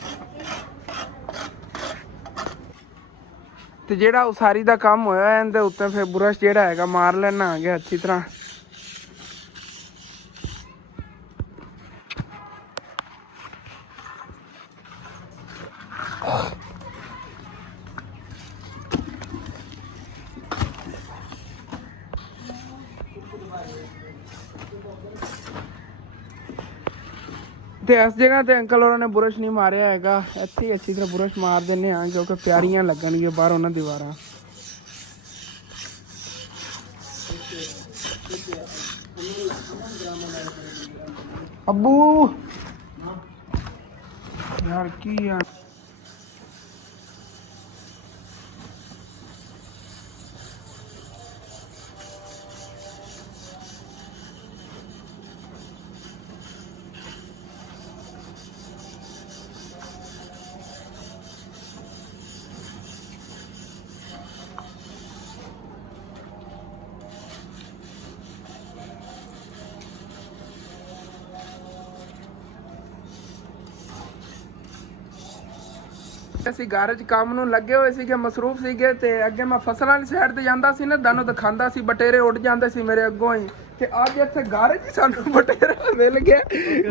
ਤੇ ਜਿਹੜਾ ਉਸਾਰੀ ਦਾ ਕੰਮ ਹੋਇਆ ਇਹਦੇ ਉੱਤੇ ਫਿਰ ਬੁਰਸ਼ ਜਿਹੜਾ ਹੈਗਾ ਮਾਰ ਲੈਣਾ ਆ ਗਿਆ ਅੱਛੀ ਤਰ੍ਹਾਂ। ਤੇ ਇਸ ਜਗ੍ਹਾ ਤੇ ਅੰਕਲ ਹੋਰਾਂ ਨੇ ਬੁਰਸ਼ ਨਹੀਂ ਮਾਰਿਆ ਹੈਗਾ, ਇੱਥੇ ਹੀ ਅੱਛੀ ਤਰ੍ਹਾਂ ਬੁਰਸ਼ ਮਾਰ ਦਿੰਦੇ ਹਾਂ, ਕਿਉਂਕਿ ਪਿਆਰੀਆਂ ਲੱਗਣਗੀਆਂ ਬਾਹਰ ਉਹਨਾਂ ਦੀਵਾਰਾਂ। ਅੱਬੂ ਯਾਰ ਕੀ ਯਾਰ ਅਸੀਂ ਘਰ 'ਚ ਕੰਮ ਨੂੰ ਲੱਗੇ ਹੋਏ ਸੀਗੇ, ਮਸਰੂਫ ਸੀਗੇ। ਤੇ ਅੱਗੇ ਮੈਂ ਫਸਲਾਂ ਵਾਲੀ ਸਾਈਡ ਤੇ ਜਾਂਦਾ ਸੀ ਨਾ, ਤੁਹਾਨੂੰ ਦਿਖਾਉਂਦਾ ਸੀ ਬਟੇਰੇ ਉੱਡ ਜਾਂਦੇ ਸੀ ਮੇਰੇ ਅੱਗੋਂ ਹੀ। ਤੇ ਅੱਜ ਇੱਥੇ ਘਰ 'ਚ ਸਾਨੂੰ ਬਟੇਰਾ ਮਿਲ ਗਿਆ,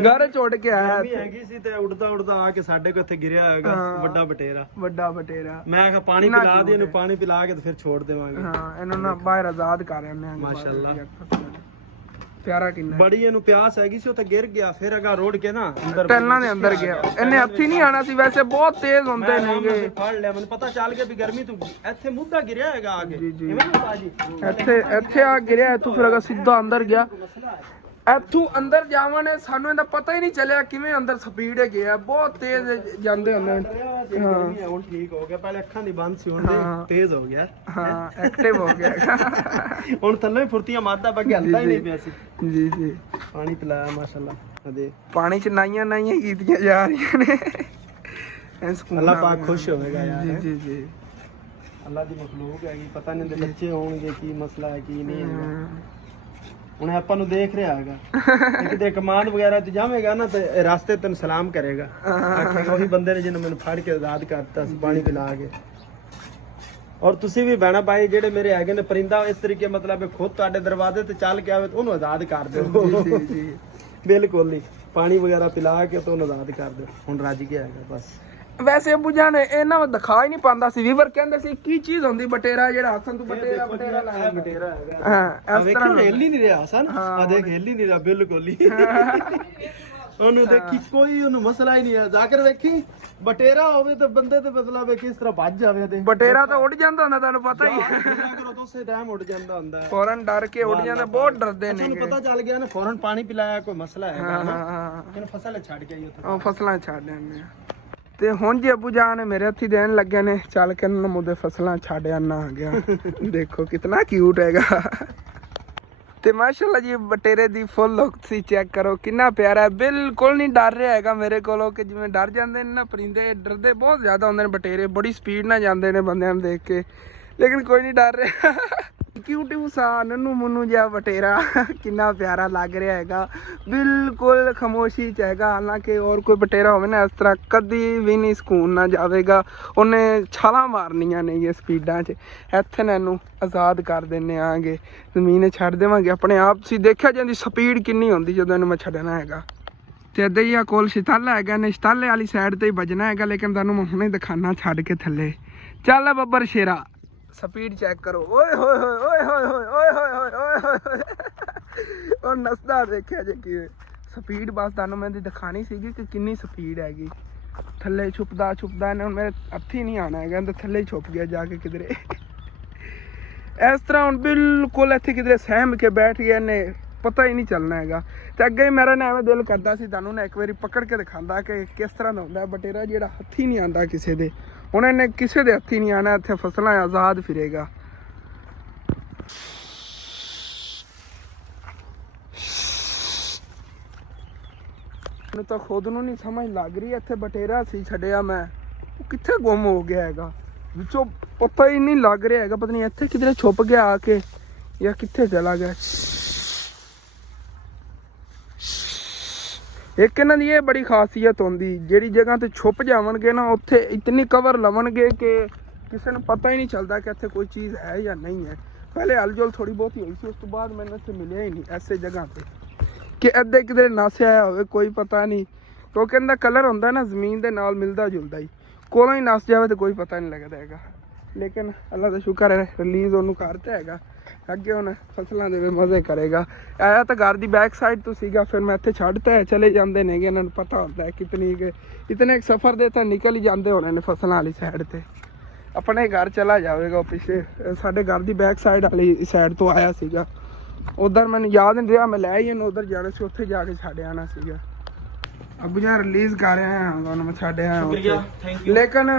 ਘਰ 'ਚ ਉੱਡ ਕੇ ਆਇਆ। ਹੈਗੀ ਸੀ ਤੇ ਉੜਦਾ ਉੜਦਾ ਆ ਕੇ ਸਾਡੇ ਕੋਲ ਇੱਥੇ ਗਿਰਿਆ ਹੋਏਗਾ ਵੱਡਾ ਬਟੇਰਾ। ਵੱਡਾ ਬਟੇਰਾ ਮੈਂ ਕਿਹਾ ਪਾਣੀ ਪਿਲਾ ਦੇ ਇਹਨੂੰ, ਪਾਣੀ ਪਿਲਾ ਕੇ ਤੇ ਫਿਰ ਛੋੜ ਦੇਵਾਂਗੇ। ਹਾਂ ਇਹਨੂੰ ਨਾ ਬਾਹਰ ਆਜ਼ਾਦ ਕਰ ਰਹੇ ਹਾਂ ਮਾਸ਼ਾਅੱਲਾ। ਪਿਆਰਾ ਕਿੰਨਾ ਬੜੀ ਇਹਨੂੰ ਪਿਆਸ ਹੈਗੀ ਸੀ, ਉੱਥੇ ਗਿਰ ਗਿਆ, ਫਿਰ ਅਗਾ ਰੋੜ ਕੇ ਨਾ ਅੰਦਰ ਟੈਲਾਂ ਦੇ ਅੰਦਰ ਗਿਆ। ਇਹਨੇ ਹੱਥੀ ਨਹੀਂ ਆਣਾ ਸੀ, ਵੈਸੇ ਬਹੁਤ ਤੇਜ਼ ਹੁੰਦੇ ਨੇਗੇ। ਫੜ ਲਿਆ, ਮੈਨੂੰ ਪਤਾ ਚੱਲ ਗਿਆ ਵੀ ਗਰਮੀ ਤੋਂ ਇੱਥੇ ਮੁੱਦਾ ਗਿਰਿਆ ਹੈਗਾ ਆ ਕੇ। ਇੱਥੇ ਆ ਗਿਰਿਆ, ਇੱਥੋਂ ਫਿਰ ਅਗਾ ਸਿੱਧਾ ਅੰਦਰ ਗਿਆ। ਇੱਥੋਂ ਅੰਦਰ ਜਾਵਾਂ ਨੇ ਸਾਨੂੰ ਇਹਦਾ ਪਤਾ ਹੀ ਨਹੀਂ ਚੱਲਿਆ ਕਿਵੇਂ ਅੰਦਰ ਸਪੀਡ ਗਿਆ, ਬਹੁਤ ਤੇਜ਼ ਜਾਂਦੇ ਹੁੰਦੇ। ਹਾਂ ਹੁਣ ਠੀਕ ਹੋ ਗਿਆ, ਪਹਿਲੇ ਅੱਖਾਂ ਦੀ ਬੰਦ ਸੀ, ਹੁਣ ਤੇਜ਼ ਹੋ ਗਿਆ। ਹਾਂ ਐਕਟਿਵ ਹੋ ਗਿਆ ਹੁਣ ਥੱਲੇ ਫੁਰਤੀਆਂ ਮਾਰਦਾ ਬਾਕੀ ਹਲਦਾ ਹੀ ਨਹੀਂ ਪਿਆ ਸੀ। ਜੀ ਜੀ ਪਾਣੀ ਪਿਲਾਇਆ ਮਾਸ਼ਾਅੱਲਾ। ਅਦੇ ਪਾਣੀ ਚ ਨਾਈਆਂ ਕੀਤੀਆਂ ਜਾ ਰਹੀਆਂ ਨੇ। ਅੱਲਾਹ ਪਾਕ ਖੁਸ਼ ਹੋਵੇਗਾ ਯਾਰ। ਜੀ ਜੀ ਜੀ ਅੱਲਾਹ ਦੀ ਮਖਲੂਕ ਹੈਗੀ, ਪਤਾ ਨਹੀਂ ਇਹਦੇ ਬੱਚੇ ਹੋਣਗੇ, ਕੀ ਮਸਲਾ ਹੈ ਕੀ ਨਹੀਂ ਹੈ। ਹੁਣ ਆਪਾਂ ਨੂੰ ਦੇਖ ਰਿਹਾ ਹੈਗਾ, ਕਿਤੇ ਕਮਾਂਡ ਵਗੈਰਾ ਤੇ ਜਾਵੇਗਾ ਨਾ ਤੇ ਰਸਤੇ ਤੈਨੂੰ ਸਲਾਮ ਕਰੇਗਾ, ਆਖੇਗਾ ਉਹੀ ਬੰਦੇ ਨੇ ਜਿਹਨੇ ਮੈਨੂੰ ਫੜ ਕੇ ਆਜ਼ਾਦ ਕਰਤਾ ਸੀ ਪਾਣੀ ਪਿਲਾ ਕੇ। ਔਰ ਤੁਸੀਂ ਵੀ ਭੈਣਾ ਭਾਈ ਜਿਹੜੇ ਮੇਰੇ ਹੈਗੇ ਨੇ ਪਰਿੰਦਾ ਇਸ ਤਰੀਕੇ ਮਤਲਬ ਖੁਦ ਤੁਹਾਡੇ ਦਰਵਾਜ਼ੇ ਤੇ ਚੱਲ ਕੇ ਆਵੇ ਉਹਨੂੰ ਆਜ਼ਾਦ ਕਰ ਦਿਓ। ਜੀ ਬਿਲਕੁਲ ਨਹੀਂ, ਪਾਣੀ ਵਗੈਰਾ ਪਿਲਾ ਕੇ ਤੇ ਉਹਨੂੰ ਆਜ਼ਾਦ ਕਰ ਦਿਓ। ਹੁਣ ਰੱਜ ਗਿਆ ਹੈਗਾ ਬਸ। ਵੈਸੇ ਅੱਬੂ ਜਾਨ ਇਹਨਾਂ ਨੂੰ ਦਿਖਾ ਹੀ ਨਹੀਂ ਪਾਉਂਦਾ ਸੀ। ਵੀਵਰ ਕਹਿੰਦੇ ਸੀ ਕੀ ਚੀਜ਼ ਹੁੰਦੀ ਬਟੇਰਾ, ਜਿਹੜਾ ਹਸਨ ਤੂੰ ਬਟੇਰਾ ਲਾਇਆ। ਬਟੇਰਾ ਹੈਗਾ ਹਾਂ ਇਸ ਤਰ੍ਹਾਂ ਹਿੱਲ ਹੀ ਨਹੀਂ ਰਿਹਾ ਹਸਨ, ਆ ਦੇਖ ਹਿੱਲ ਹੀ ਨਹੀਂ ਰਿਹਾ ਬਿਲਕੁਲ ਹੀ। ਉਹਨੂੰ ਦੇਖੀ ਕੋਈ ਉਹਨੂੰ ਮਸਲਾ ਹੀ ਨਹੀਂ ਹੈ। ਜ਼ਾਕਿਰ ਵੇਖੀ ਬਟੇਰਾ ਹੋਵੇ ਤੇ ਬੰਦੇ ਤੇ ਮਸਲਾ ਵੇਖੀ ਇਸ ਤਰ੍ਹਾਂ ਭੱਜ ਜਾਵੇ ਤੇ ਬਟੇਰਾ ਤਾਂ ਉੱਡ ਜਾਂਦਾ ਹੁੰਦਾ, ਤੁਹਾਨੂੰ ਪਤਾ ਹੀ ਹੈ। ਕਰੋ ਤਾਂ ਉਸੇ ਟਾਈਮ ਉੱਡ ਜਾਂਦਾ ਹੁੰਦਾ ਹੈ, ਫੌਰਨ ਡਰ ਕੇ ਉੱਡ ਜਾਂਦਾ, ਬਹੁਤ ਡਰਦੇ ਨੇ। ਤੁਹਾਨੂੰ ਪਤਾ ਚੱਲ ਗਿਆ ਨਾ ਫੌਰਨ ਪਾਣੀ ਪਿਲਾਇਆ ਕੋਈ ਮਸਲਾ ਹੈ ਨਾ, ਇਹਨੂੰ ਫਸਲ ਛੱਡ ਕੇ ਆਈ ਉੱਥੇ। ਉਹ ਫਸਲਾਂ ਛੱਡ ਜਾਂਦੇ ਆ। ਤੇ ਹੁਣ ਜੀ ਅੱਬੂ ਜਾਨ ਮੇਰੇ ਹੱਥੀ ਦੇਣ ਲੱਗੇ ਨੇ, ਚੱਲ ਕੇ ਇਹਨਾਂ ਨੂੰ ਮੁੱਦੇ ਫਸਲਾਂ ਛੱਡ ਆਨਾ ਆ ਗਿਆ। ਦੇਖੋ ਕਿਤਨਾ ਕਿਊਟ ਹੈਗਾ। ਤੇ ਮਾਸ਼ਾਅੱਲਾ ਜੀ ਬਟੇਰੇ ਦੀ ਫੁੱਲ ਲੁੱਕ ਸੀ ਚੈੱਕ ਕਰੋ, ਕਿੰਨਾ ਪਿਆਰਾ ਹੈ। ਬਿਲਕੁਲ ਨਹੀਂ ਡਰ ਰਿਹਾ ਹੈਗਾ ਮੇਰੇ ਕੋਲੋਂ ਕਿ ਜਿਵੇਂ ਡਰ ਜਾਂਦੇ ਨੇ ਨਾ ਪਰਿੰਦੇ, ਡਰਦੇ ਬਹੁਤ ਜ਼ਿਆਦਾ ਹੁੰਦੇ ਨੇ ਬਟੇਰੇ, ਬੜੀ ਸਪੀਡ ਨਾਲ ਜਾਂਦੇ ਨੇ ਬੰਦਿਆਂ ਨੂੰ ਦੇਖ ਕੇ, ਲੇਕਿਨ ਕੋਈ ਨਹੀਂ ਡਰ ਰਿਹਾ। ਕਿਊਟ ਸਾ ਨੰਨੂ ਮੁੰਨੂ ਜਿਹਾ ਬਟੇਰਾ ਕਿੰਨਾ ਪਿਆਰਾ ਲੱਗ ਰਿਹਾ ਹੈਗਾ, ਬਿਲਕੁਲ ਖਾਮੋਸ਼ੀ ਚ ਹੈਗਾ। ਹਾਲਾਂਕਿ ਹੋਰ ਕੋਈ ਬਟੇਰਾ ਹੋਵੇ ਨਾ ਇਸ ਤਰ੍ਹਾਂ ਕਦੀ ਵੀ ਨਹੀਂ ਸਕੂਨ ਨਾ ਜਾਵੇਗਾ, ਉਹਨੇ ਛਾਲਾਂ ਮਾਰਨੀਆਂ ਨੇ ਇਹ ਸਪੀਡਾਂ 'ਚ। ਇੱਥੇ ਨਾ ਇਹਨੂੰ ਆਜ਼ਾਦ ਕਰ ਦਿੰਦੇ ਆਂਗੇ, ਜ਼ਮੀਨ ਛੱਡ ਦੇਵਾਂਗੇ ਆਪਣੇ ਆਪ। ਤੁਸੀਂ ਦੇਖਿਆ ਜਾਂਦੀ ਸਪੀਡ ਕਿੰਨੀ ਹੁੰਦੀ ਜਦੋਂ ਇਹਨੂੰ ਮੈਂ ਛੱਡਣਾ ਹੈਗਾ। ਤੇ ਇੱਦਾਂ ਹੀ ਆ ਕੋਲ ਸ਼ਤਾਲਾ ਹੈਗਾ ਨੇ, ਸ਼ਤਾਲੇ ਵਾਲੀ ਸਾਈਡ ਤੇ ਹੀ ਵੱਜਣਾ ਹੈਗਾ, ਲੇਕਿਨ ਤੁਹਾਨੂੰ ਮੈਂ ਹੁਣੇ ਦਿਖਾਣਾ ਛੱਡ ਕੇ ਥੱਲੇ। ਚੱਲ ਬੱਬਰ ਸ਼ੇਰਾ, ਸਪੀਡ ਚੈੱਕ ਕਰੋ। ਓਏ ਹੋਏ ਹੋਏ ਓਏ ਹੋਏ ਹੋਏ ਓਏ ਹੋਏ ਹੋਏ ਓਏ ਹੋਏ। ਉਹ ਨਸਦਾ ਦੇਖਿਆ ਜੇ ਕਿਵੇਂ ਸਪੀਡ, ਬਸ ਤੁਹਾਨੂੰ ਮੈਂ ਦਿਖਾਣੀ ਸੀਗੀ ਕਿ ਕਿੰਨੀ ਸਪੀਡ ਹੈਗੀ। ਥੱਲੇ ਛੁਪਦਾ ਛੁਪਦਾ ਇਹਨੇ ਹੁਣ ਮੇਰੇ ਹੱਥੀ ਨਹੀਂ ਆਉਣਾ ਹੈਗਾ, ਤੇ ਥੱਲੇ ਛੁਪ ਗਿਆ ਜਾ ਕੇ ਕਿਧਰੇ। ਇਸ ਤਰ੍ਹਾਂ ਹੁਣ ਬਿਲਕੁਲ ਇੱਥੇ ਕਿਧਰੇ ਸਹਿਮ ਕੇ ਬੈਠ ਗਿਆ ਨੇ, ਪਤਾ ਹੀ ਨਹੀਂ ਚੱਲਣਾ ਹੈਗਾ। ਤੇ ਅੱਗੇ ਮੇਰਾ ਨਾ ਐਵੇਂ ਦਿਲ ਕਰਦਾ ਸੀ ਤੁਹਾਨੂੰ ਨਾ ਇੱਕ ਵਾਰੀ ਪਕੜ ਕੇ ਦਿਖਾਉਂਦਾ ਕਿ ਕਿਸ ਤਰ੍ਹਾਂ ਦਾ ਹੁੰਦਾ ਬਟੇਰਾ ਜਿਹੜਾ ਹੱਥੀ ਨਹੀਂ ਆਉਂਦਾ ਕਿਸੇ ਦੇ। ਹੁਣ ਇਹਨੇ ਕਿਸੇ ਦੇ ਹੱਥੀ ਨਹੀਂ ਆਉਣਾ, ਇੱਥੇ ਫਸਲਾਂ ਆਜ਼ਾਦ ਫਿਰੇਗਾ। ਮੈਨੂੰ ਤਾਂ ਖੁਦ ਨੂੰ ਨਹੀਂ ਸਮਝ ਲੱਗ ਰਹੀ, ਇੱਥੇ ਬਟੇਰਾ ਸੀ ਛੱਡਿਆ ਮੈਂ, ਉਹ ਕਿੱਥੇ ਗੁੰਮ ਹੋ ਗਿਆ ਹੈਗਾ, ਵਿੱਚੋਂ ਪਤਾ ਹੀ ਨਹੀਂ ਲੱਗ ਰਿਹਾ ਹੈਗਾ। ਪਤਾ ਨਹੀਂ ਇੱਥੇ ਕਿਧਰੇ ਛੁਪ ਗਿਆ ਆ ਕੇ ਜਾਂ ਕਿੱਥੇ ਚਲਾ ਗਿਆ। ਇੱਕ ਇਹਨਾਂ ਦੀ ਇਹ ਬੜੀ ਖਾਸੀਅਤ ਹੁੰਦੀ, ਜਿਹੜੀ ਜਗ੍ਹਾ ਤੇ ਛੁਪ ਜਾਵਣਗੇ ਨਾ ਉੱਥੇ ਇਤਨੀ ਕਵਰ ਲਵਣਗੇ ਕਿ ਕਿਸੇ ਨੂੰ ਪਤਾ ਹੀ ਨਹੀਂ ਚੱਲਦਾ ਕਿ ਇੱਥੇ ਕੋਈ ਚੀਜ਼ ਹੈ ਜਾਂ ਨਹੀਂ ਹੈ। ਪਹਿਲੇ ਹਲਜੁਲ ਥੋੜੀ ਬਹੁਤੀ ਹੋਈ ਸੀ, ਉਸ ਤੋਂ ਬਾਅਦ ਮੈਨੂੰ ਇੱਥੇ ਮਿਲਿਆ ਹੀ ਨਹੀਂ ਐਸੇ ਜਗ੍ਹਾ ਤੇ ਕਿ ਇੱਦਾਂ ਕਿਧਰੇ ਨਸ ਆਇਆ ਹੋਵੇ, ਕੋਈ ਪਤਾ ਨਹੀਂ। ਕਿਉਂਕਿ ਇਹਦਾ ਕਲਰ ਹੁੰਦਾ ਨਾ ਜ਼ਮੀਨ ਦੇ ਨਾਲ ਮਿਲਦਾ ਜੁਲਦਾ ਹੀ, ਕੋਲੋਂ ਹੀ ਨਸ ਜਾਵੇ ਤਾਂ ਕੋਈ ਪਤਾ ਨਹੀਂ ਲੱਗਦਾ ਹੈਗਾ। ਲੇਕਿਨ ਅੱਲਾ ਦਾ ਸ਼ੁਕਰ ਹੈ ਰਿਲੀਜ਼ ਉਹਨੂੰ ਕਰਤਾ ਹੈਗਾ, ਅੱਗੇ ਹੁਣ ਫਸਲਾਂ ਦੇ ਵੀ ਮਜ਼ੇ ਕਰੇਗਾ। ਆਇਆ ਤਾਂ ਘਰ ਦੀ ਬੈਕ ਸਾਈਡ ਤੋਂ ਸੀਗਾ, ਫਿਰ ਮੈਂ ਇੱਥੇ ਛੱਡਤਾ ਹੈ, ਚਲੇ ਜਾਂਦੇ ਨੇਗੇ, ਇਹਨਾਂ ਨੂੰ ਪਤਾ ਹੁੰਦਾ ਹੈ ਕਿਤਨੀ ਇਤਨੇ ਇੱਕ ਸਫ਼ਰ ਦੇ ਤਾਂ ਨਿਕਲ ਹੀ ਜਾਂਦੇ ਹੋਣੇ ਨੇ ਫਸਲਾਂ ਵਾਲੀ ਸਾਈਡ ਤੇ। ਆਪਣੇ ਘਰ ਚਲਾ ਜਾਵੇਗਾ, ਉਹ ਪਿੱਛੇ ਸਾਡੇ ਘਰ ਦੀ ਬੈਕ ਸਾਈਡ ਵਾਲੀ ਸਾਈਡ ਤੋਂ ਆਇਆ ਸੀਗਾ। ਉਧਰ ਮੈਨੂੰ ਯਾਦ ਨਹੀਂ ਰਿਹਾ, ਮੈਂ ਲੈ ਹੀ ਇਹਨੂੰ ਉਧਰ ਜਾਣਾ ਸੀ, ਉੱਥੇ ਜਾ ਕੇ ਛੱਡ ਆਉਣਾ ਸੀਗਾ। ਅੱਬੂ ਜੀ ਰਿਲੀਜ਼ ਕਰ ਰਿਹਾ ਹਾਂ ਉਹਨੂੰ, ਮੈਂ ਛੱਡ ਆਇਆ ਲੇਕਿਨ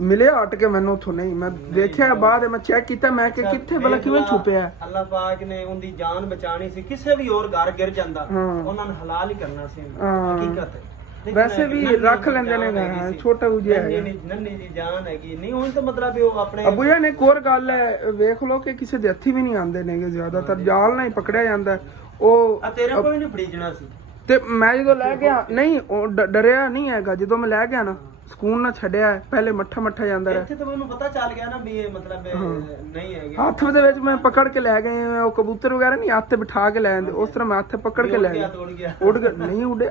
ਮਿਲਿਆ ਹਟ ਕੇ ਮੈਨੂੰ ਉੱਥੋਂ ਨਹੀਂ। ਮੈਂ ਦੇਖਿਆ ਬਾਅਦ ਮੈਂ ਚੈੱਕ ਕੀਤਾ, ਮੈਂ ਕਿ ਕਿੱਥੇ ਭਲਾ ਕਿਵੇਂ ਛੁਪਿਆ। ਅੱਲਾਹ ਪਾਕ ਨੇ ਉਹਦੀ ਜਾਨ ਬਚਾਣੀ ਸੀ, ਕਿਸੇ ਵੀ ਹੋਰ ਘਰ ਗਿਰ ਜਾਂਦਾ ਉਹਨਾਂ ਨੂੰ ਹਲਾਲ ਹੀ ਕਰਨਾ ਸੀ, ਹਕੀਕਤ ਹੈ। ਵੈਸੇ ਵੀ ਰੱਖ ਲੈਂਦੇ ਨੇ, ਛੋਟਾ ਉਜਿਆ ਹੈ, ਨੰਨੀ ਦੀ ਜਾਨ ਹੈਗੀ ਨਹੀਂ। ਹੁਣ ਤਾਂ ਮਤਲਬ ਉਹ ਆਪਣੇ ਅੱਬੂ ਜੀ ਨੇ ਇੱਕ ਹੋਰ ਗੱਲ ਹੈ, ਵੇਖ ਲਓ ਕਿ ਕਿਸੇ ਦੇ ਹੱਥੀ ਵੀ ਨਹੀਂ ਆਉਂਦੇ ਨੇਗੇ, ਜ਼ਿਆਦਾਤਰ ਜਾਲ ਨਾਲ ਹੀ ਪਕੜਿਆ ਜਾਂਦਾ। ਉਹ ਤੇਰੇ ਕੋਲ ਨਹੀਂ ਫੜੀਜਣਾ ਸੀ। ਤੇ ਮੈਂ ਜਦੋਂ ਲੈ ਗਿਆ ਨਹੀਂ, ਉਹ ਡਰਿਆ ਨਹੀਂ ਹੈਗਾ। ਜਦੋਂ ਮੈਂ ਲੈ ਗਿਆ ਨਾ ਸਕੂਨ ਨਾਲ ਛੱਡਿਆ, ਪਹਿਲੇ ਮੱਠਾ ਜਾਂਦਾ ਰਿਹਾ। ਇੱਥੇ ਤਾਂ ਮੈਨੂੰ ਪਤਾ ਚੱਲ ਗਿਆ ਨਾ ਵੀ ਇਹ ਮਤਲਬ ਨਹੀਂ ਹੈਗਾ। ਹੱਥ ਦੇ ਵਿੱਚ ਮੈਂ ਪਕੜ ਕੇ ਲੈ ਗਏ, ਉਹ ਕਬੂਤਰ ਵਗੈਰਾ ਨਹੀਂ ਹੱਥ ਤੇ ਬਿਠਾ ਕੇ ਲੈ ਜਾਂਦੇ, ਉਸ ਤਰ੍ਹਾਂ ਮੈਂ ਹੱਥ ਪਕੜ ਕੇ ਲੈ ਗਿਆ। ਉੱਡ ਗਿਆ ਨਹੀਂ ਉੱਡਿਆ,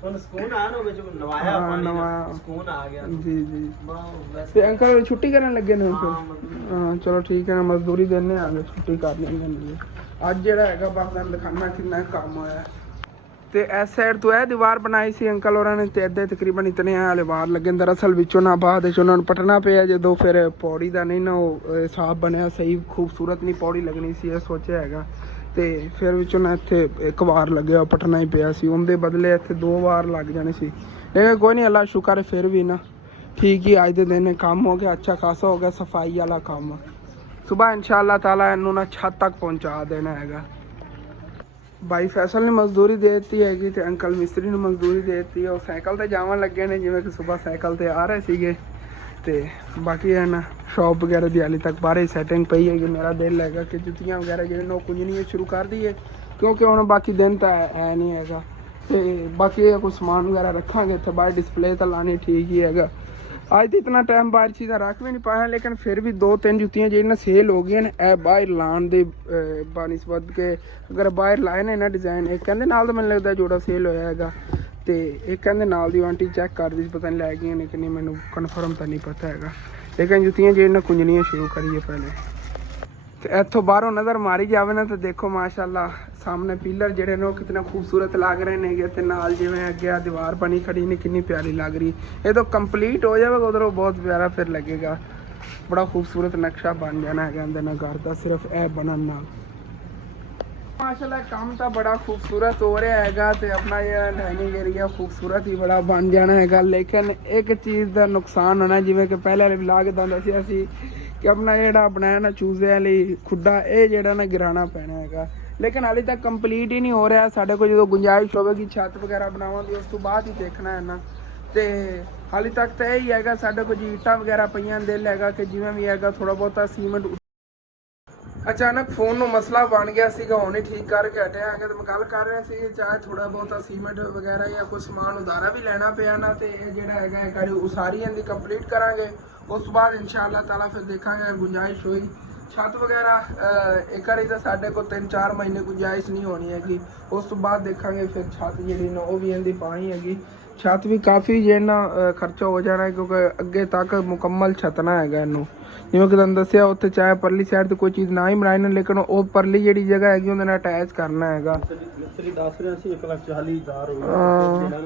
ਤੁਹਾਨੂੰ ਸਕੂਨ ਆਇਆ ਨਾ ਵਿੱਚ ਨਵਾਇਆ ਪਾਣੀ ਨਾਲ, ਸਕੂਨ ਆ ਗਿਆ ਜੀ। ਤੇ ਅੰਕਲ ਛੁੱਟੀ ਕਰਨ ਲੱਗੇ ਨੇ ਫਿਰ? ਹਾਂ ਚਲੋ ਠੀਕ ਹੈ, ਮਜ਼ਦੂਰੀ ਦੇਣੇ ਆਗੇ, ਛੁੱਟੀ ਕਰ ਲੈਂਦੇ। ਅੱਜ ਜਿਹੜਾ ਹੈਗਾ ਬਸ ਤੁਹਾਨੂੰ ਦਿਖਾਣਾ ਕਿੰਨਾ ਕੰਮ ਹੋਇਆ। ਤੇ ਇਸ ਸਾਈਡ ਤੋਂ ਇਹ ਦੀਵਾਰ ਬਣਾਈ ਸੀ ਅੰਕਲ ਹੋਰਾਂ ਨੇ, ਤੇ ਇੱਦਾਂ ਤਕਰੀਬਨ ਇਤਨੇ ਵਾਲੇ ਵਾਰ ਲੱਗੇ। ਦਰਅਸਲ ਵਿੱਚੋਂ ਨਾ ਬਾਅਦ ਵਿੱਚ ਉਹਨਾਂ ਨੂੰ ਪਟਣਾ ਪਿਆ, ਜਦੋਂ ਫਿਰ ਪੌੜੀ ਦਾ ਨਹੀਂ ਨਾ ਉਹ ਹਿਸਾਬ ਬਣਿਆ ਸਹੀ, ਖੂਬਸੂਰਤ ਨਹੀਂ ਪੌੜੀ ਲੱਗਣੀ ਸੀ, ਇਹ ਸੋਚਿਆ ਹੈਗਾ। ਤੇ ਫਿਰ ਵਿੱਚੋਂ ਨਾ ਇੱਥੇ ਇੱਕ ਵਾਰ ਲੱਗਿਆ, ਪਟਣਾ ਹੀ ਪਿਆ ਸੀ, ਉਹਦੇ ਬਦਲੇ ਇੱਥੇ 2 ਵਾਰ ਲੱਗ ਜਾਣੇ ਸੀ। ਲੇਕਿਨ ਕੋਈ ਨਹੀਂ, ਅੱਲਾ ਸ਼ੁਕਰ ਹੈ ਫਿਰ ਵੀ ਨਾ ਠੀਕ ਹੀ ਅੱਜ ਦੇ ਦਿਨ ਕੰਮ ਹੋ ਗਿਆ, ਅੱਛਾ ਖਾਸਾ ਹੋ ਗਿਆ ਸਫਾਈ ਵਾਲਾ ਕੰਮ। ਸੁਬਾਹ ਇਨਸ਼ਾਅੱਲਾ ਤਾਲਾ ਇਹਨੂੰ ਨਾ ਛੱਤ ਤੱਕ ਪਹੁੰਚਾ ਦੇਣਾ ਹੈਗਾ। भाई फैसल ने मजदूरी दे दी हैगी ते अंकल मिस्त्री ने मजदूरी दे दी। वो साइकिल ते जावन लगे ने, जिवें कि सुबह साइकिल ते आ रहे सीगे। ते बाकी है ना शॉप वगैरह दी हाली तक बाहर ही सैटिंग पई हैगी। मेरा दिल हैगा कि जुत्तियां वगैरह जिहड़े नो कुंजनियां शुरू कर दईए, क्योंकि हुण बाकी दिन तो है नहीं हैगा। ते बाकी कोई समान वगैरह रखांगे इत्थे बाहर, डिस्प्ले तो लानी ठीक ही हैगा। आज तो इतना टाइम बाहर चीज़ां रख भी नहीं पाया, लेकिन फिर भी 2-3 जुत्तियां जिहड़ियां सेल हो गई ने बाहर लाने दे बानिस्बत के अगर बाहर लाए ने ना डिज़ाइन। एक कहंदे नाल तो मैनूं लगदा जोड़ा सेल होया हैगा, ते एक कहंदे नाल दी आंटी चैक कर दी, पता नहीं लै गई ने कि नहीं, मैनूं कन्फर्म तो नहीं पता हैगा। लेकिन जुत्तियां जिहड़ियां कुंजनियां शुरू करिए पहले। ते इत्थों बाहरों नज़र मारी जावे ना तो देखो माशाअल्लाह सामने पिलर जिहड़े ने कितने खूबसूरत लग रहे ने, ते नाल जिवें अगे दीवार बनी खड़ी ने कितनी प्यारी लग रही। ये तो कंप्लीट हो जाएगा उधरों बहुत प्यारा फिर लगेगा, बड़ा खूबसूरत नक्शा बन जाना है अंदर ना घर का, सिर्फ ए बनन नाल। ਮਾਸ਼ਾਅੱਲਾ ਕੰਮ ਤਾਂ ਬੜਾ ਖੂਬਸੂਰਤ ਹੋ ਰਿਹਾ ਹੈਗਾ ਤੇ ਆਪਣਾ ਜਿਹੜਾ ਡਾਈਨਿੰਗ ਏਰੀਆ ਖੂਬਸੂਰਤ ਹੀ ਬੜਾ ਬਣ ਜਾਣਾ ਹੈਗਾ। ਲੇਕਿਨ ਇੱਕ ਚੀਜ਼ ਦਾ ਨੁਕਸਾਨ ਹੋਣਾ, ਜਿਵੇਂ ਕਿ ਪਹਿਲੇ ਵਾਲੇ ਵਲੌਗ ਦਾ ਦੱਸਿਆ ਸੀ ਕਿ ਆਪਣਾ ਜਿਹੜਾ ਬਣਾਇਆ ਨਾ ਚੂਜ਼ਿਆਂ ਲਈ ਖੁੱਡਾ, ਇਹ ਜਿਹੜਾ ਨਾ ਗਿਰਾਣਾ ਪੈਣਾ ਹੈਗਾ। ਲੇਕਿਨ ਹਾਲੇ ਤੱਕ ਕੰਪਲੀਟ ਹੀ ਨਹੀਂ ਹੋ ਰਿਹਾ। ਸਾਡੇ ਕੋਲ ਜਦੋਂ ਗੁੰਜਾਇਸ਼ ਹੋਵੇਗੀ ਛੱਤ ਵਗੈਰਾ ਬਣਾਵਾਂਗੇ ਉਸ ਤੋਂ ਬਾਅਦ ਹੀ ਦੇਖਣਾ ਹੈ ਨਾ। ਤੇ ਹਾਲੇ ਤੱਕ ਤਾਂ ਇਹ ਹੀ ਹੈਗਾ ਸਾਡੇ ਕੋਲ ਜੀ, ਇੱਟਾਂ ਵਗੈਰਾ ਪਈਆਂ, ਦਿਲ ਹੈਗਾ ਕਿ ਜਿਵੇਂ ਵੀ ਹੈਗਾ ਥੋੜਾ ਬਹੁਤਾ ਸੀਮੈਂਟ। ਅਚਾਨਕ ਫੋਨ ਨੂੰ ਮਸਲਾ ਬਣ ਗਿਆ ਸੀਗਾ, ਹੁਣੇ ਠੀਕ ਕਰਕੇ ਹਟਿਆ ਹੈਗਾ। ਤੇ ਮੈਂ ਗੱਲ ਕਰ ਰਿਹਾ ਸੀ ਚਾਹੇ ਥੋੜਾ ਬਹੁਤਾ ਸੀਮੈਂਟ ਵਗੈਰਾ ਜਾਂ ਕੋਈ ਸਮਾਨ ਉਧਾਰਾ ਵੀ ਲੈਣਾ ਪਿਆ ਨਾ, ਤੇ ਇਹ ਜਿਹੜਾ ਹੈਗਾ ਇੱਕ ਵਾਰੀ ਉਸਾਰੀ ਇਹਦੀ ਕੰਪਲੀਟ ਕਰਾਂਗੇ। ਉਸ ਤੋਂ ਬਾਅਦ ਇਨਸ਼ਾਅੱਲਾ ਤਾਲਾ ਫਿਰ ਦੇਖਾਂਗੇ ਗੁੰਜਾਇਸ਼ ਹੋਈ ਛੱਤ ਵਗੈਰਾ। ਇੱਕ ਵਾਰੀ ਤਾਂ ਸਾਡੇ ਕੋਲ 3-4 ਮਹੀਨੇ ਗੁੰਜਾਇਸ਼ ਨਹੀਂ ਹੋਣੀ ਹੈਗੀ। ਉਸ ਤੋਂ ਬਾਅਦ ਦੇਖਾਂਗੇ ਫਿਰ ਛੱਤ ਜਿਹੜੀ ਨਾ ਉਹ ਵੀ ਇਹਦੀ ਪਾਣੀ ਹੈਗੀ। ਛੱਤ ਵੀ ਕਾਫੀ ਜਿਹੜਾ ਖਰਚਾ ਹੋ ਜਾਣਾ, ਕਿਉਂਕਿ ਅੱਗੇ ਤੱਕ ਮੁਕੰਮਲ ਛੱਤਣਾ ਹੈਗਾ ਇਹਨੂੰ। ਜਿਵੇਂ ਕਿ ਤੁਹਾਨੂੰ ਦੱਸਿਆ ਉੱਥੇ ਚਾਹੇ ਪਰਲੀ ਸਾਈਡ ਤੇ ਕੋਈ ਚੀਜ਼ ਨਾ ਹੀ ਬਣਾਈ ਨਾ, ਲੇਕਿਨ ਉਹ ਪਰਲੀ ਜਿਹੜੀ ਜਗ੍ਹਾ ਹੈਗੀ ਉਹਦੇ ਨਾਲ ਅਟੈਚ ਕਰਨਾ ਹੈਗਾ। ਦੱਸ ਰਿਹਾ ਸੀ 1,40,000 ਹੋਊਗਾ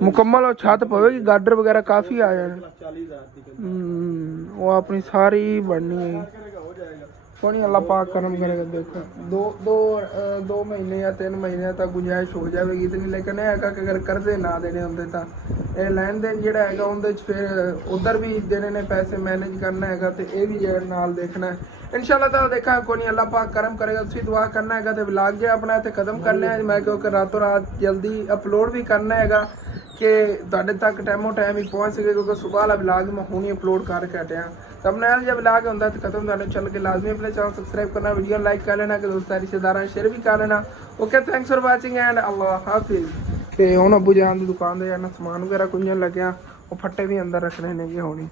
ਮੁਕੰਮਲ ਉਹ ਛੱਤ ਪਵੇਗੀ, ਗਾਡਰ ਵਗੈਰਾ ਕਾਫੀ ਆ ਜਾਣੇ। 40,000 ਉਹ ਆਪਣੀ ਸਾਰੀ ਬਣਨੀ ਹੈ ਸੋਹਣੀ, ਅੱਲਾ ਪਾਕ ਕਰਮ ਕਰੇਗਾ। ਦੇਖੋ 2 ਮਹੀਨੇ ਜਾਂ 3 ਮਹੀਨੇ ਤੱਕ ਗੁੰਜਾਇਸ਼ ਹੋ ਜਾਵੇਗੀ ਇਤਨੀ। ਲੇਕਿਨ ਇਹ ਹੈਗਾ ਕਿ ਅਗਰ ਕਰਜ਼ੇ ਨਾ ਦੇਣੇ ਹੁੰਦੇ ਤਾਂ ਇਹ ਲੈਣ ਦੇਣ ਜਿਹੜਾ ਹੈਗਾ ਉਹਦੇ 'ਚ ਫਿਰ ਉਧਰ ਵੀ ਦੇਣੇ ਨੇ ਪੈਸੇ, ਮੈਨੇਜ ਕਰਨਾ ਹੈਗਾ ਤੇ ਇਹ ਵੀ ਜਿਹੜਾ ਨਾਲ ਦੇਖਣਾ ਹੈ। ਇਨਸ਼ਾਅੱਲਾ ਤਾਲਾ ਦੇਖਾਂ ਕੋਈ ਨਹੀਂ, ਅੱਲਾ ਪਾਕ ਕਰਮ ਕਰੇਗਾ। ਤੁਸੀਂ ਦੁਆ ਕਰਨਾ ਹੈਗਾ ਤੇ ਵਲੌਗ ਜਿਹੜਾ ਆਪਣਾ ਇੱਥੇ ਖਤਮ ਕਰਨਾ ਹੈ। ਮੈਂ ਕਿਉਂਕਿ ਰਾਤੋਂ ਰਾਤ ਜਲਦੀ ਅਪਲੋਡ ਵੀ ਕਰਨਾ ਹੈਗਾ ਕਿ ਤੁਹਾਡੇ ਤੱਕ ਟਾਈਮੋ ਟਾਈਮ ਹੀ ਪਹੁੰਚ ਸਕੇ, ਕਿਉਂਕਿ ਸੁਬਾਹ ਵਾਲਾ ਵਲੌਗ ਮੈਂ ਹੁਣੀ ਅਪਲੋਡ ਕਰਕੇ ਹਟਿਆ। ਤਾਂ अपना जब वलॉग होता है तो खत्म करने चल के लाजमी अपने चैनल सब्सक्राइब करना, वीडियो लाइक कर लेना, कि दोस्त रिश्तेदार शेयर भी कर लेना। Okay, thanks for watching and अल्लाह हाफिज़। ते हुण अब्बू जान दी दुकान दे जाना समान वगैरह कुंजन लग्या, वो फट्टे भी अंदर रखने ने होनी।